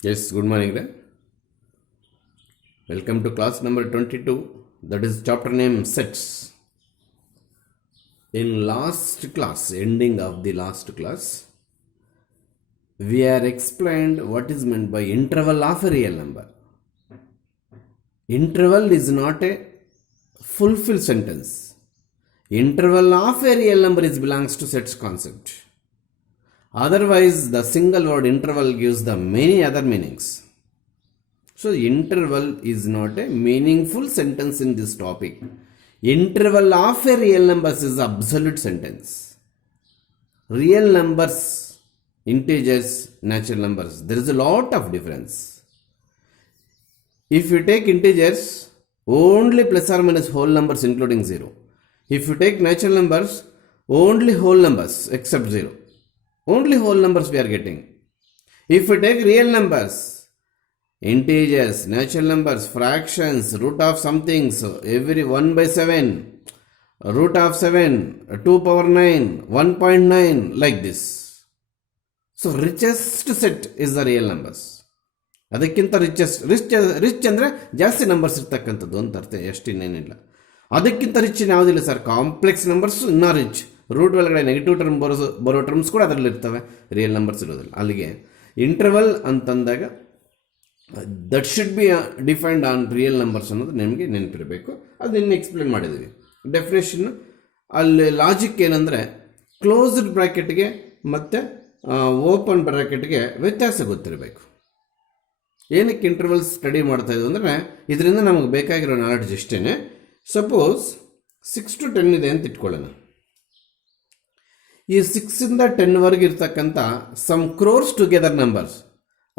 Yes, good morning. Welcome to class number 22. That is chapter name sets. In last class, ending of the last class, we are explained what is meant by interval of a real number. Interval is not a fulfilled sentence. Interval of a real number belongs to sets concept. Otherwise, the single word interval gives the many other meanings. So, interval is not a meaningful sentence in this topic. Interval of a real numbers is absolute sentence. Real numbers, integers, natural numbers, there is a lot of difference. If you take integers, only plus or minus whole numbers including 0. If you take natural numbers, only whole numbers except 0. Only whole numbers we are getting. If you take real numbers, integers, natural numbers, fractions, root of something, so every 1 by 7, root of 7, 2 power 9, 1.9, like this. So richest set is the real numbers. ಅದಕ್ಕಿಂತ rich ಅಂದರೆ ಜಾಸ್ತಿ numbers ಇರ್ತಕ್ಕಂಥದ್ದು ಅಂತ ಅರ್ಥ, ಎಷ್ಟಿನ್ನೇನಿಲ್ಲ. ಅದಕ್ಕಿಂತ rich ಯಾವುದಿಲ್ಲ sir, complex numbers ಇನ್ನೂ rich. Root ಒಳಗಡೆ ನೆಗೆಟಿವ್ ಟರ್ಮ್ ಬರೋ ಟರ್ಮ್ಸ್ ಕೂಡ ಅದರಲ್ಲಿ ಇರ್ತವೆ, ರಿಯಲ್ ನಂಬರ್ಸ್ ಇರೋದಿಲ್ಲ. ಅಲ್ಲಿಗೆ ಇಂಟರ್ವಲ್ ಅಂತಂದಾಗ that should be defined on real numbers ಅನ್ನೋದು ನಿಮಗೆ ನೆನಪಿರಬೇಕು. ಅದು ನಿನ್ನೆ ಎಕ್ಸ್ಪ್ಲೇನ್ ಮಾಡಿದ್ದೀವಿ ಡೆಫಿನೇಷನ್. ಅಲ್ಲಿ ಲಾಜಿಕ್ ಏನಂದರೆ ಕ್ಲೋಸ್ಡ್ ಬ್ರ್ಯಾಕೆಟ್ಗೆ ಮತ್ತು ಓಪನ್ ಬ್ರ್ಯಾಕೆಟ್ಗೆ ವ್ಯತ್ಯಾಸ ಗೊತ್ತಿರಬೇಕು. ಏನಕ್ಕೆ ಇಂಟರ್ವಲ್ಸ್ ಸ್ಟಡಿ ಮಾಡ್ತಾ ಇದ್ವು ಅಂದರೆ ಇದರಿಂದ ನಮಗೆ ಬೇಕಾಗಿರೋ ನಾಲೆಡ್ಜ್ ಇಷ್ಟೇ. ಸಪೋಸ್ 6 to 10 ಇದೆ ಅಂತ ಇಟ್ಕೊಳ್ಳೋಣ. ಈ 6ಇಂದ 10ವರೆಗೆ ಇರ್ತಕ್ಕಂಥ ಸಮ್ ಕ್ರೋರ್ಸ್ ಟುಗೆದರ್ ನಂಬರ್ಸ್,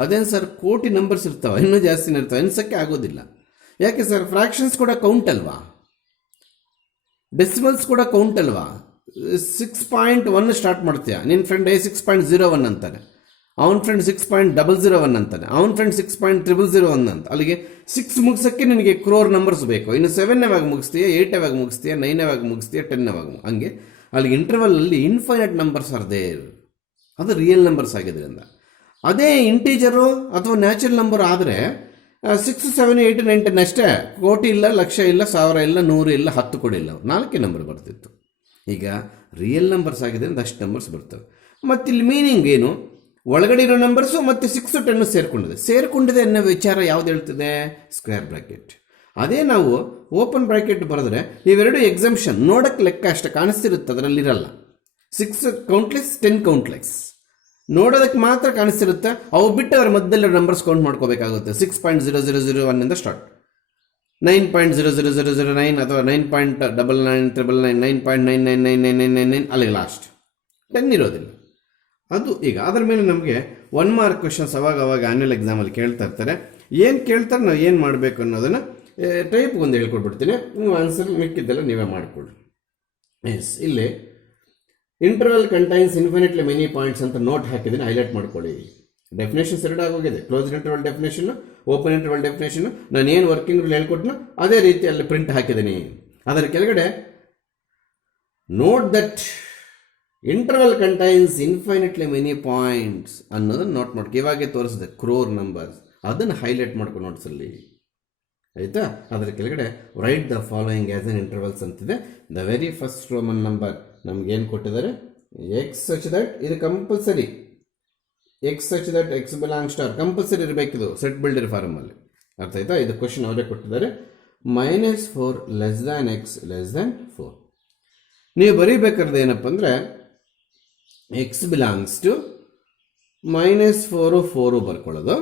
ಅದೇನು ಸರ್ ಕೋಟಿ ನಂಬರ್ಸ್ ಇರ್ತವೆ, ಇನ್ನೂ ಜಾಸ್ತಿನೇ ಇರ್ತವೆ, ಎನ್ಸೋಕ್ಕೆ ಆಗೋದಿಲ್ಲ. ಯಾಕೆ ಸರ್, ಫ್ರ್ಯಾಕ್ಷನ್ಸ್ ಕೂಡ ಕೌಂಟ್ ಅಲ್ವಾ, ಡೆಸಿಮಲ್ಸ್ ಕೂಡ ಕೌಂಟ್ ಅಲ್ವಾ. 6.1 ಸ್ಟಾರ್ಟ್ ಮಾಡ್ತೀಯ, ನಿನ್ನ ಫ್ರೆಂಡ್ 6.01 ಅಂತಾನೆ, ಅವನ ಫ್ರೆಂಡ್ 6.001 ಅಂತಾನೆ, ಅವನ ಫ್ರೆಂಡ್ 6.001 ಅಂತ. ಅಲ್ಲಿಗೆ 6 ಮುಗಿಸೋಕ್ಕೆ ನಿನಗೆ ಕ್ರೋರ್ ನಂಬರ್ಸ್ ಬೇಕು. ಇನ್ನು 7 ಯಾವಾಗ ಮುಗಿಸ್ತೀಯ, 8 ಯಾವಾಗ ಮುಗಿಸ್ತೀಯ, 9 ಯಾವಾಗ ಮುಗಿಸ್ತೀಯ, 10 ಯಾವಾಗ, ಹಂಗೆ ಅಲ್ಲಿಗೆ ಇಂಟರ್ವಲಲ್ಲಿ ಇನ್ಫೈನೈಟ್ ನಂಬರ್ಸ್ ಆರ್ ದೇರ್. ಅದು ರಿಯಲ್ ನಂಬರ್ಸ್ ಆಗಿದ್ದರಿಂದ. ಅದೇ ಇಂಟೀಜರು ಅಥವಾ ನ್ಯಾಚುರಲ್ ನಂಬರ್ ಆದರೆ 6, 7, 8, 9, 10 ಅಷ್ಟೇ, ಕೋಟಿ ಇಲ್ಲ, ಲಕ್ಷ ಇಲ್ಲ, 1000 ಇಲ್ಲ, 100 ಇಲ್ಲ, 10 ಕೂಡ ಇಲ್ಲ, 4 ನಂಬರ್ ಬರ್ತಿತ್ತು. ಈಗ ರಿಯಲ್ ನಂಬರ್ಸ್ ಆಗಿದೆ ಅಂದರೆ ಅಷ್ಟು ನಂಬರ್ಸ್ ಬರ್ತವೆ. ಮತ್ತು ಇಲ್ಲಿ ಮೀನಿಂಗ್ ಏನು, ಒಳಗಡೆ ಇರೋ ನಂಬರ್ಸು ಮತ್ತು 6, 10 ಸೇರಿಕೊಂಡಿದೆ ಅನ್ನೋ ವಿಚಾರ ಯಾವ್ದು ಹೇಳ್ತಿದೆ, ಸ್ಕ್ವೇರ್ ಬ್ರ್ಯಾಕೆಟ್. ಅದೇ ನಾವು ಓಪನ್ ಬ್ರ್ಯಾಕೆಟ್ ಬರೆದ್ರೆ ಇವೆರಡು ಎಕ್ಸಂಪ್ಷನ್, ನೋಡೋಕ್ಕೆ ಲೆಕ್ಕ ಅಷ್ಟೇ ಕಾಣಿಸ್ತಿರುತ್ತೆ, ಅದರಲ್ಲಿರಲ್ಲ. 6 ಕೌಂಟ್ಲೆಸ್, 10 ಕೌಂಟ್ಲೆಸ್, ನೋಡೋದಕ್ಕೆ ಮಾತ್ರ ಕಾಣಿಸ್ತಿರುತ್ತೆ. ಅವು ಬಿಟ್ಟು ಅವ್ರ ಮಧ್ಯದಲ್ಲಿ ನಂಬರ್ಸ್ ಕೌಂಟ್ ಮಾಡ್ಕೋಬೇಕಾಗುತ್ತೆ. 6.0001 ಸ್ಟಾರ್ಟ್, 9.00009 ಅಥವಾ 9.999999, 9.999999 ಅಲ್ಲಿಗೆ ಲಾಸ್ಟ್, 10 ಇರೋದಿಲ್ಲ. ಅದು ಈಗ ಅದರ ಮೇಲೆ ನಮಗೆ 1 ಮಾರ್ಕ್ ಕ್ವೆಶನ್ಸ್ ಅವಾಗ ಆನ್ಯುವಲ್ ಎಕ್ಸಾಮಲ್ಲಿ ಕೇಳ್ತಾ ಇರ್ತಾರೆ. ಏನು ಕೇಳ್ತಾರೆ, ನಾವು ಏನು ಮಾಡಬೇಕು ಅನ್ನೋದನ್ನು ಟೈಪ್ ಒಂದು ಹೇಳ್ಕೊಡ್ಬಿಡ್ತೀನಿ, ನೀವು ಆನ್ಸರ್ ಮಿಕ್ಕಿದ್ದೆಲ್ಲ ನೀವೇ ಮಾಡಿಕೊಡಿ. ಎಸ್, ಇಲ್ಲಿ interval contains infinitely many points ಅಂತ ನೋಟ್ ಹಾಕಿದ್ದೀನಿ, ಹೈಲೈಟ್ ಮಾಡ್ಕೊಳ್ಳಿ. ಡೆಫಿನೇಷನ್ಸ್ ಎರಡು ಆಗೋಗಿದೆ, close interval definition, open interval definition. ನಾನು ಏನು ವರ್ಕಿಂಗ್ ರೂಲ್ ಹೇಳ್ಕೊಟ್ನೋ ಅದೇ ರೀತಿ ಅಲ್ಲಿ ಪ್ರಿಂಟ್ ಹಾಕಿದ್ದೀನಿ. ಅದರ ಕೆಳಗಡೆ note that interval contains infinitely many points ಅನ್ನೋದನ್ನು ನೋಟ್ ಮಾಡ್ಕೊ. ಇವಾಗೆ ತೋರಿಸಿದೆ ಕ್ರೋರ್ ನಂಬರ್ಸ್, ಅದನ್ನು ಹೈಲೈಟ್ ಮಾಡ್ಕೊಂಡು ನೋಟ್ಸಲ್ಲಿ, ಆಯಿತಾ. ಅದರ ಕೆಳಗಡೆ write the following as an intervals ಅಂತಿದೆ. The very first Roman number ನಮಗೇನು ಕೊಟ್ಟಿದ್ದಾರೆ, ಎಕ್ಸ್ ಸಚ್ ದಟ್, ಇದು compulsory, x such that X belongs to R compulsory ಇರಬೇಕಿದು ಸೆಟ್ ಬಿಲ್ಡರ್ ಫಾರ್ಮಲ್ಲಿ, ಅರ್ಥ ಆಯ್ತಾ. ಇದು ಕ್ವಶನ್ ಅವರೇ ಕೊಟ್ಟಿದ್ದಾರೆ. -4 less than x less than 4. ನೀವು ಬರೀಬೇಕಾದ್ರೆ ಏನಪ್ಪ ಅಂದರೆ ಎಕ್ಸ್ ಬಿಲಾಂಗ್ಸ್ ಟು -4 4 ಬರ್ಕೊಳ್ಳೋದು.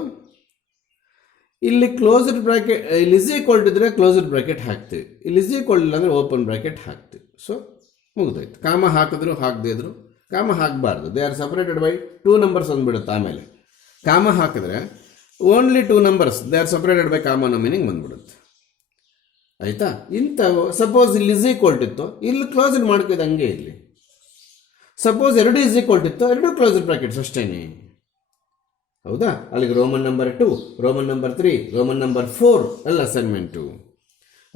ಇಲ್ಲಿ ಕ್ಲೋಸ್ಡ್ ಬ್ರ್ಯಾಕೆಟ್, ಇಲ್ಲಿ ಇಸ್ ಈಕ್ವಲ್ ಟು ಇದ್ರೆ ಕ್ಲೋಸ್ಡ್ ಬ್ರ್ಯಾಕೆಟ್ ಹಾಕ್ತೀವಿ, ಇಲ್ಲಿ ಇಸ್ ಈಕ್ವಲ್ ಇಲ್ಲ ಅಂದರೆ ಓಪನ್ ಬ್ರ್ಯಾಕೆಟ್ ಹಾಕ್ತೀವಿ. ಸೊ ಮುಗಿದೋಯ್ತು. ಕಾಮ ಹಾಕಿದ್ರು ಹಾಕದೇ ಇದ್ರು, ಕಾಮ ಹಾಕಬಾರ್ದು, they are separated by 2 numbers ಅಂದ್ಬಿಡುತ್ತೆ. ಆಮೇಲೆ ಕಾಮ ಹಾಕಿದ್ರೆ only 2 numbers they are separated by comma ಅನ್ನೋ ಮೀನಿಂಗ್ ಬಂದ್ಬಿಡುತ್ತೆ, ಆಯಿತಾ. ಇಂಥವು ಸಪೋಸ್ ಇಲ್ಲಿ ಇಸ್ ಈಕ್ವಲ್ ಇತ್ತು, ಇಲ್ಲಿ ಕ್ಲೋಸ್ಡ್ ಮಾಡ್ಕೋದು ಹಂಗೆ. ಇಲ್ಲಿ ಸಪೋಸ್ 2 ಇಸ್ ಈಕ್ವಲ್ ಇತ್ತು, 2 ಕ್ಲೋಸ್ಡ್ ಬ್ರ್ಯಾಕೆಟ್ಸ್ ಅಷ್ಟೇನೆ, ಹೌದಾ. ಅಲ್ಲಿಗೆ Roman number 2, Roman number 3, Roman number 4 ಎಲ್ಲ ಅಸೈನ್ಮೆಂಟು.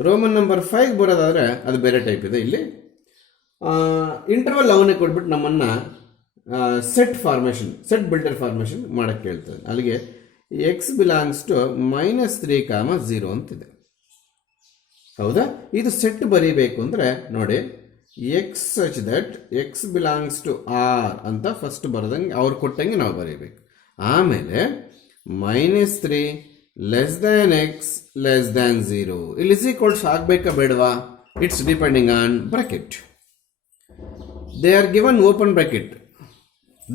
ರೋಮನ್ ನಂಬರ್ 5 ಬರೋದಾದರೆ ಅದು ಬೇರೆ ಟೈಪ್ ಇದೆ. ಇಲ್ಲಿ ಇಂಟರ್ವಲ್ ಅವನೇ ಕೊಟ್ಬಿಟ್ಟು ನಮ್ಮನ್ನು set formation, set builder formation ಮಾಡೋಕ್ಕೆ ಹೇಳ್ತದೆ. ಅಲ್ಲಿಗೆ ಎಕ್ಸ್ ಬಿಲಾಂಗ್ಸ್ ಟು -3, 0 ಅಂತಿದೆ. ಹೌದಾ? ಇದು ಸೆಟ್ ಬರೀಬೇಕು ಅಂದರೆ ನೋಡಿ, X such that X belongs to R ಅಂತ ಫಸ್ಟ್ ಬರೆದಂಗೆ ಅವ್ರು ಕೊಟ್ಟಂಗೆ ನಾವು ಬರೀಬೇಕು. ಆಮೇಲೆ -3 x <0. ಇಲ್ಲಿ ಈಕ್ವಲ್ಸ್ ಆಗಬೇಕಾ ಬೇಡವಾ? It's depending on bracket. They are given open bracket.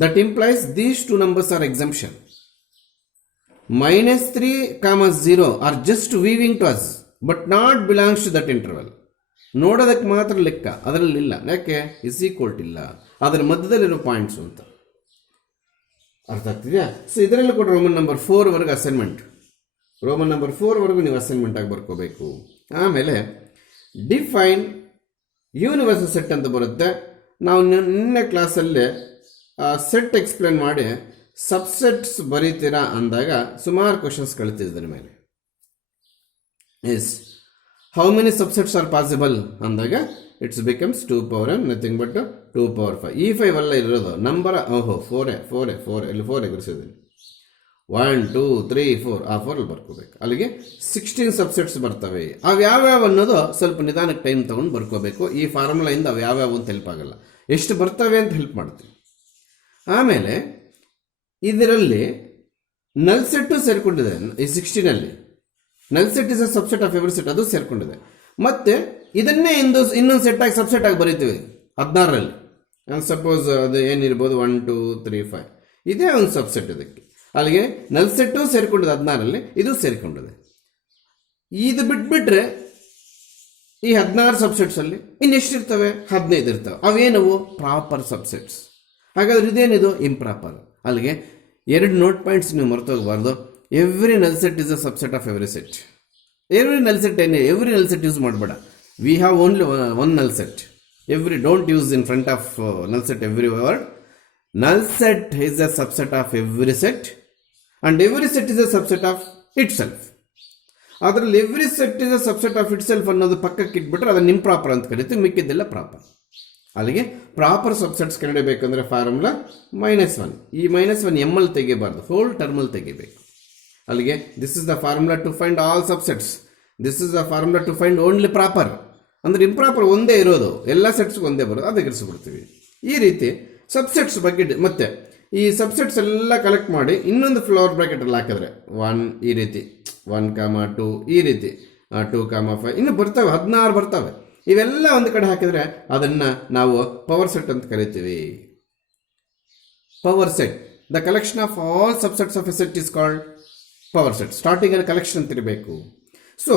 That implies these two numbers are exemption. -3, 0 are just weaving to us, but not belongs to that interval. ನೋಡೋದಕ್ಕೆ ಮಾತ್ರ ಲೆಕ್ಕ, ಅದರಲ್ಲಿ ಇಲ್ಲ. ಯಾಕೆ? ಇಸ್ ಈಕ್ವಲ್ ಇಲ್ಲ, ಅದರ ಮಧ್ಯದಲ್ಲಿರೋ ಪಾಯಿಂಟ್ಸ್ ಅಂತ. ಅರ್ಥ ಆಗ್ತಿದೆಯಾ? ಸೊ ಇದರಲ್ಲೂ ಕೂಡ Roman number 4 assignment. Roman number 4 ನೀವು ಅಸೈನ್ಮೆಂಟ್ ಆಗಿ ಬರ್ಕೋಬೇಕು. ಆಮೇಲೆ ಡಿಫೈನ್ ಯೂನಿವರ್ಸಲ್ ಸೆಟ್ ಅಂತ ಬರುತ್ತೆ. ನಾವು ನಿನ್ನೆ ಕ್ಲಾಸಲ್ಲಿ ಸೆಟ್ ಎಕ್ಸ್ಪ್ಲೇನ್ ಮಾಡಿ ಸಬ್ಸೆಟ್ಸ್ ಬರೀತೀರಾ ಅಂದಾಗ ಸುಮಾರು ಕ್ವಶನ್ಸ್ ಕಳಿತಿದ್ದರ ಮೇಲೆ. Yes, how many subsets are possible ಅಂದಾಗ it's becomes 2 power n, nothing but 2 power 5. ಈ 5 ಅಲ್ಲ ಇರೋದು ನಂಬರ್. ಫೋರ್ ಇಲ್ಲಿ 4 ಎಗರಿಸಿದ್ದೀನಿ. 1 2 3 4 ಆ 4 ಅಲ್ಲಿ ಬರ್ಕೋಬೇಕು. ಅಲ್ಲಿಗೆ 16 ಸಬ್ಸೆಟ್ಸ್ ಬರ್ತವೆ. ಅವು ಯಾವ್ಯಾವ ಅನ್ನೋದು ಸ್ವಲ್ಪ ನಿಧಾನಕ್ಕೆ ಟೈಮ್ ತೊಗೊಂಡು ಬರ್ಕೋಬೇಕು. ಈ ಫಾರ್ಮುಲಾಯಿಂದ ಅವು ಯಾವ್ಯಾವ ಅಂತ ಹೆಲ್ಪ್ ಆಗಲ್ಲ, ಎಷ್ಟು ಬರ್ತವೆ ಅಂತ ಹೆಲ್ಪ್ ಮಾಡ್ತೀವಿ. ಆಮೇಲೆ ಇದರಲ್ಲಿ ನಲ್ ಸೆಟ್ಟು ಸೇರ್ಕೊಂಡಿದೆ. ಈ 16ಅಲ್ಲಿ null set is a subset of every set, ಅದು ಸೇರ್ಕೊಂಡಿದೆ. ಮತ್ತೆ ಇದನ್ನೇ ಇನ್ನೊಂದು ಸೆಟ್ ಆಗಿ ಸಬ್ಸೆಟ್ ಆಗಿ ಬರೀತೀವಿ 16ರಲ್ಲಿ. ಸಪೋಸ್ ಅದು ಏನಿರ್ಬೋದು 1 2 3 5 ಇದೇ ಒಂದು ಸಬ್ಸೆಟ್. ಇದಕ್ಕೆ ಅಲ್ಲಿಗೆ ನಲ್ ಸೆಟ್ಟು ಸೇರ್ಕೊಂಡಿದೆ 16ರಲ್ಲಿ, ಇದು ಸೇರ್ಕೊಂಡಿದೆ. ಇದು ಬಿಟ್ಬಿಟ್ರೆ ಈ 16 ಸಬ್ಸೆಟ್ಸಲ್ಲಿ ಇನ್ನೆಷ್ಟಿರ್ತವೆ? 15 ಇರ್ತವೆ. ಅವೇನವು? Proper subsets. ಹಾಗಾದ್ರೆ ಇದೇನಿದು? ಇಂಪ್ರಾಪರ್. ಅಲ್ಲಿಗೆ 2 ನೋಟ್ ಪಾಯಿಂಟ್ಸ್ ನೀವು ಮರ್ತೋಗಬಾರ್ದು. Every null set is a subset of every set. Every null set use ಮಾಡಬೇಡ. We have only one null set. Don't use in front of null set every word. Null set is a subset of every set and every set is a subset of itself. ಅದರಲ್ಲಿ every set is a subset of it self ಅನ್ನೋದು ಪಕ್ಕಕ್ಕೆ ಇಟ್ಬಿಟ್ರೆ ಅದನ್ನು improper ಅಂತ ಕರಿತೀವಿ, ಮಿಕ್ಕಿದ್ದೆಲ್ಲ proper. ಅಲ್ಲಿಗೆ proper subsets ಕಂಡುಹಿಡಿಯಬೇಕಂದ್ರೆ formula -1. ಈ -1 M ಅಲ್ಲಿ ತೆಗಿಬಾರ್ದು, ಹೋಲ್ ಟರ್ಮಲ್ಲಿ ತೆಗಿಬೇಕು. ಅಲ್ಲಿಗೆ this is the formula to find all subsets. This is the formula to find only proper. ಅಂದರೆ ಇಂಪ್ರಾಪರ್ ಒಂದೇ ಇರೋದು, ಎಲ್ಲ ಸೆಟ್ಸ್ಗೆ ಒಂದೇ ಬರೋದು, ಅದು ಎಗರಿಸ್ಬಿಡ್ತೀವಿ. ಈ ರೀತಿ ಸಬ್ಸೆಟ್ಸ್ ಬಗ್ಗೆ ಮತ್ತೆ ಈ ಸಬ್ಸೆಟ್ಸ್ ಎಲ್ಲ ಕಲೆಕ್ಟ್ ಮಾಡಿ ಇನ್ನೊಂದು ಫ್ಲವರ್ ಬ್ರಾಕೆಟಲ್ಲಿ ಹಾಕಿದ್ರೆ 1 ಈ ರೀತಿ, 1, 2 ಈ ರೀತಿ, 2, 5 ಇನ್ನು ಬರ್ತವೆ, 16 ಬರ್ತವೆ. ಇವೆಲ್ಲ ಒಂದು ಕಡೆ ಹಾಕಿದ್ರೆ ಅದನ್ನು ನಾವು ಪವರ್ ಸೆಟ್ ಅಂತ ಕರಿತೀವಿ. Power set, the collection of all subsets of A set is called power set. ಸ್ಟಾರ್ಟಿಂಗಲ್ಲಿ ಕಲೆಕ್ಷನ್ ಅಂತ ಇರಬೇಕು. ಸೊ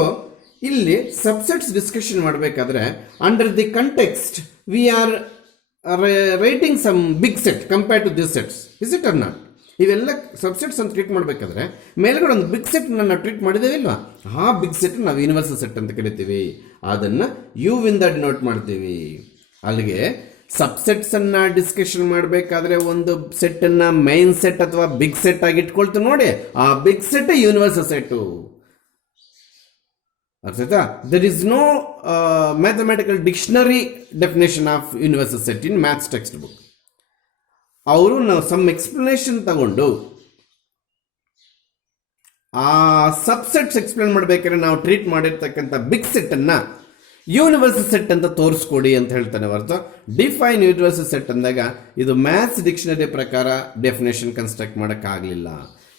ಇಲ್ಲಿ ಸಬ್ಸೆಟ್ಸ್ ಡಿಸ್ಕಷನ್ ಮಾಡಬೇಕಾದ್ರೆ under the context we are writing some big set compared to this sets. Is it or not? ಇವೆಲ್ಲ subsets ಅಂತ treat ಮಾಡಬೇಕಾದ್ರೆ ಮೇಲ್ಗಡೆ ಒಂದು ಬಿಗ್ ಸೆಟ್ ನಾವು ಟ್ರೀಟ್ ಮಾಡಿದ್ದೇವೆ ಇಲ್ವಾ? ಆ ಬಿಗ್ ಸೆಟ್ ನಾವು ಯೂನಿವರ್ಸಲ್ ಸೆಟ್ ಅಂತ ಕರಿತೀವಿ. ಅದನ್ನು ಯುವಿಂದ ಡಿನೋಟ್ ಮಾಡ್ತೀವಿ. ಅಲ್ಲಿಗೆ ಸಬ್ಸೆಟ್ಸ್ ಅನ್ನ ಡಿಸ್ಕಷನ್ ಮಾಡಬೇಕಾದ್ರೆ ಒಂದು ಸೆಟ್ ಅನ್ನ ಮೈನ್ ಸೆಟ್ ಅಥವಾ ಬಿಗ್ ಸೆಟ್ ಆಗಿ ಇಟ್ಕೊಳ್ತೀವಿ ನೋಡಿ, ಆ ಬಿಗ್ ಸೆಟ್ ಯೂನಿವರ್ಸಲ್ ಸೆಟ್. ಅರ್ಥ ಆಯ್ತಾ? There is no mathematical dictionary definition of universal set in maths textbook. ಅವರು ನಾವು ಸಮ್ ಎಕ್ಸ್ಪ್ಲನೇಷನ್ ತಗೊಂಡು ಆ ಸಬ್ಸೆಟ್ಸ್ ಎಕ್ಸ್ಪ್ಲೇನ್ ಮಾಡಬೇಕಾದ್ರೆ ನಾವು ಟ್ರೀಟ್ ಮಾಡಿರ್ತಕ್ಕಂಥ ಬಿಗ್ ಸೆಟ್ ಅನ್ನ ಯೂನಿವರ್ಸಲ್ ಸೆಟ್ ಅಂತ ತೋರಿಸ್ಕೊಡಿ ಅಂತ ಹೇಳ್ತಾನೆ ಹೊರತು ಡಿಫೈನ್ ಯೂನಿವರ್ಸಲ್ ಸೆಟ್ ಅಂದಾಗ ಇದು ಮ್ಯಾಥ್ಸ್ ಡಿಕ್ಷನರಿ ಪ್ರಕಾರ ಡೆಫಿನೇಷನ್ ಕನ್ಸ್ಟ್ರಕ್ಟ್ ಮಾಡೋಕ್ಕಾಗಲಿಲ್ಲ.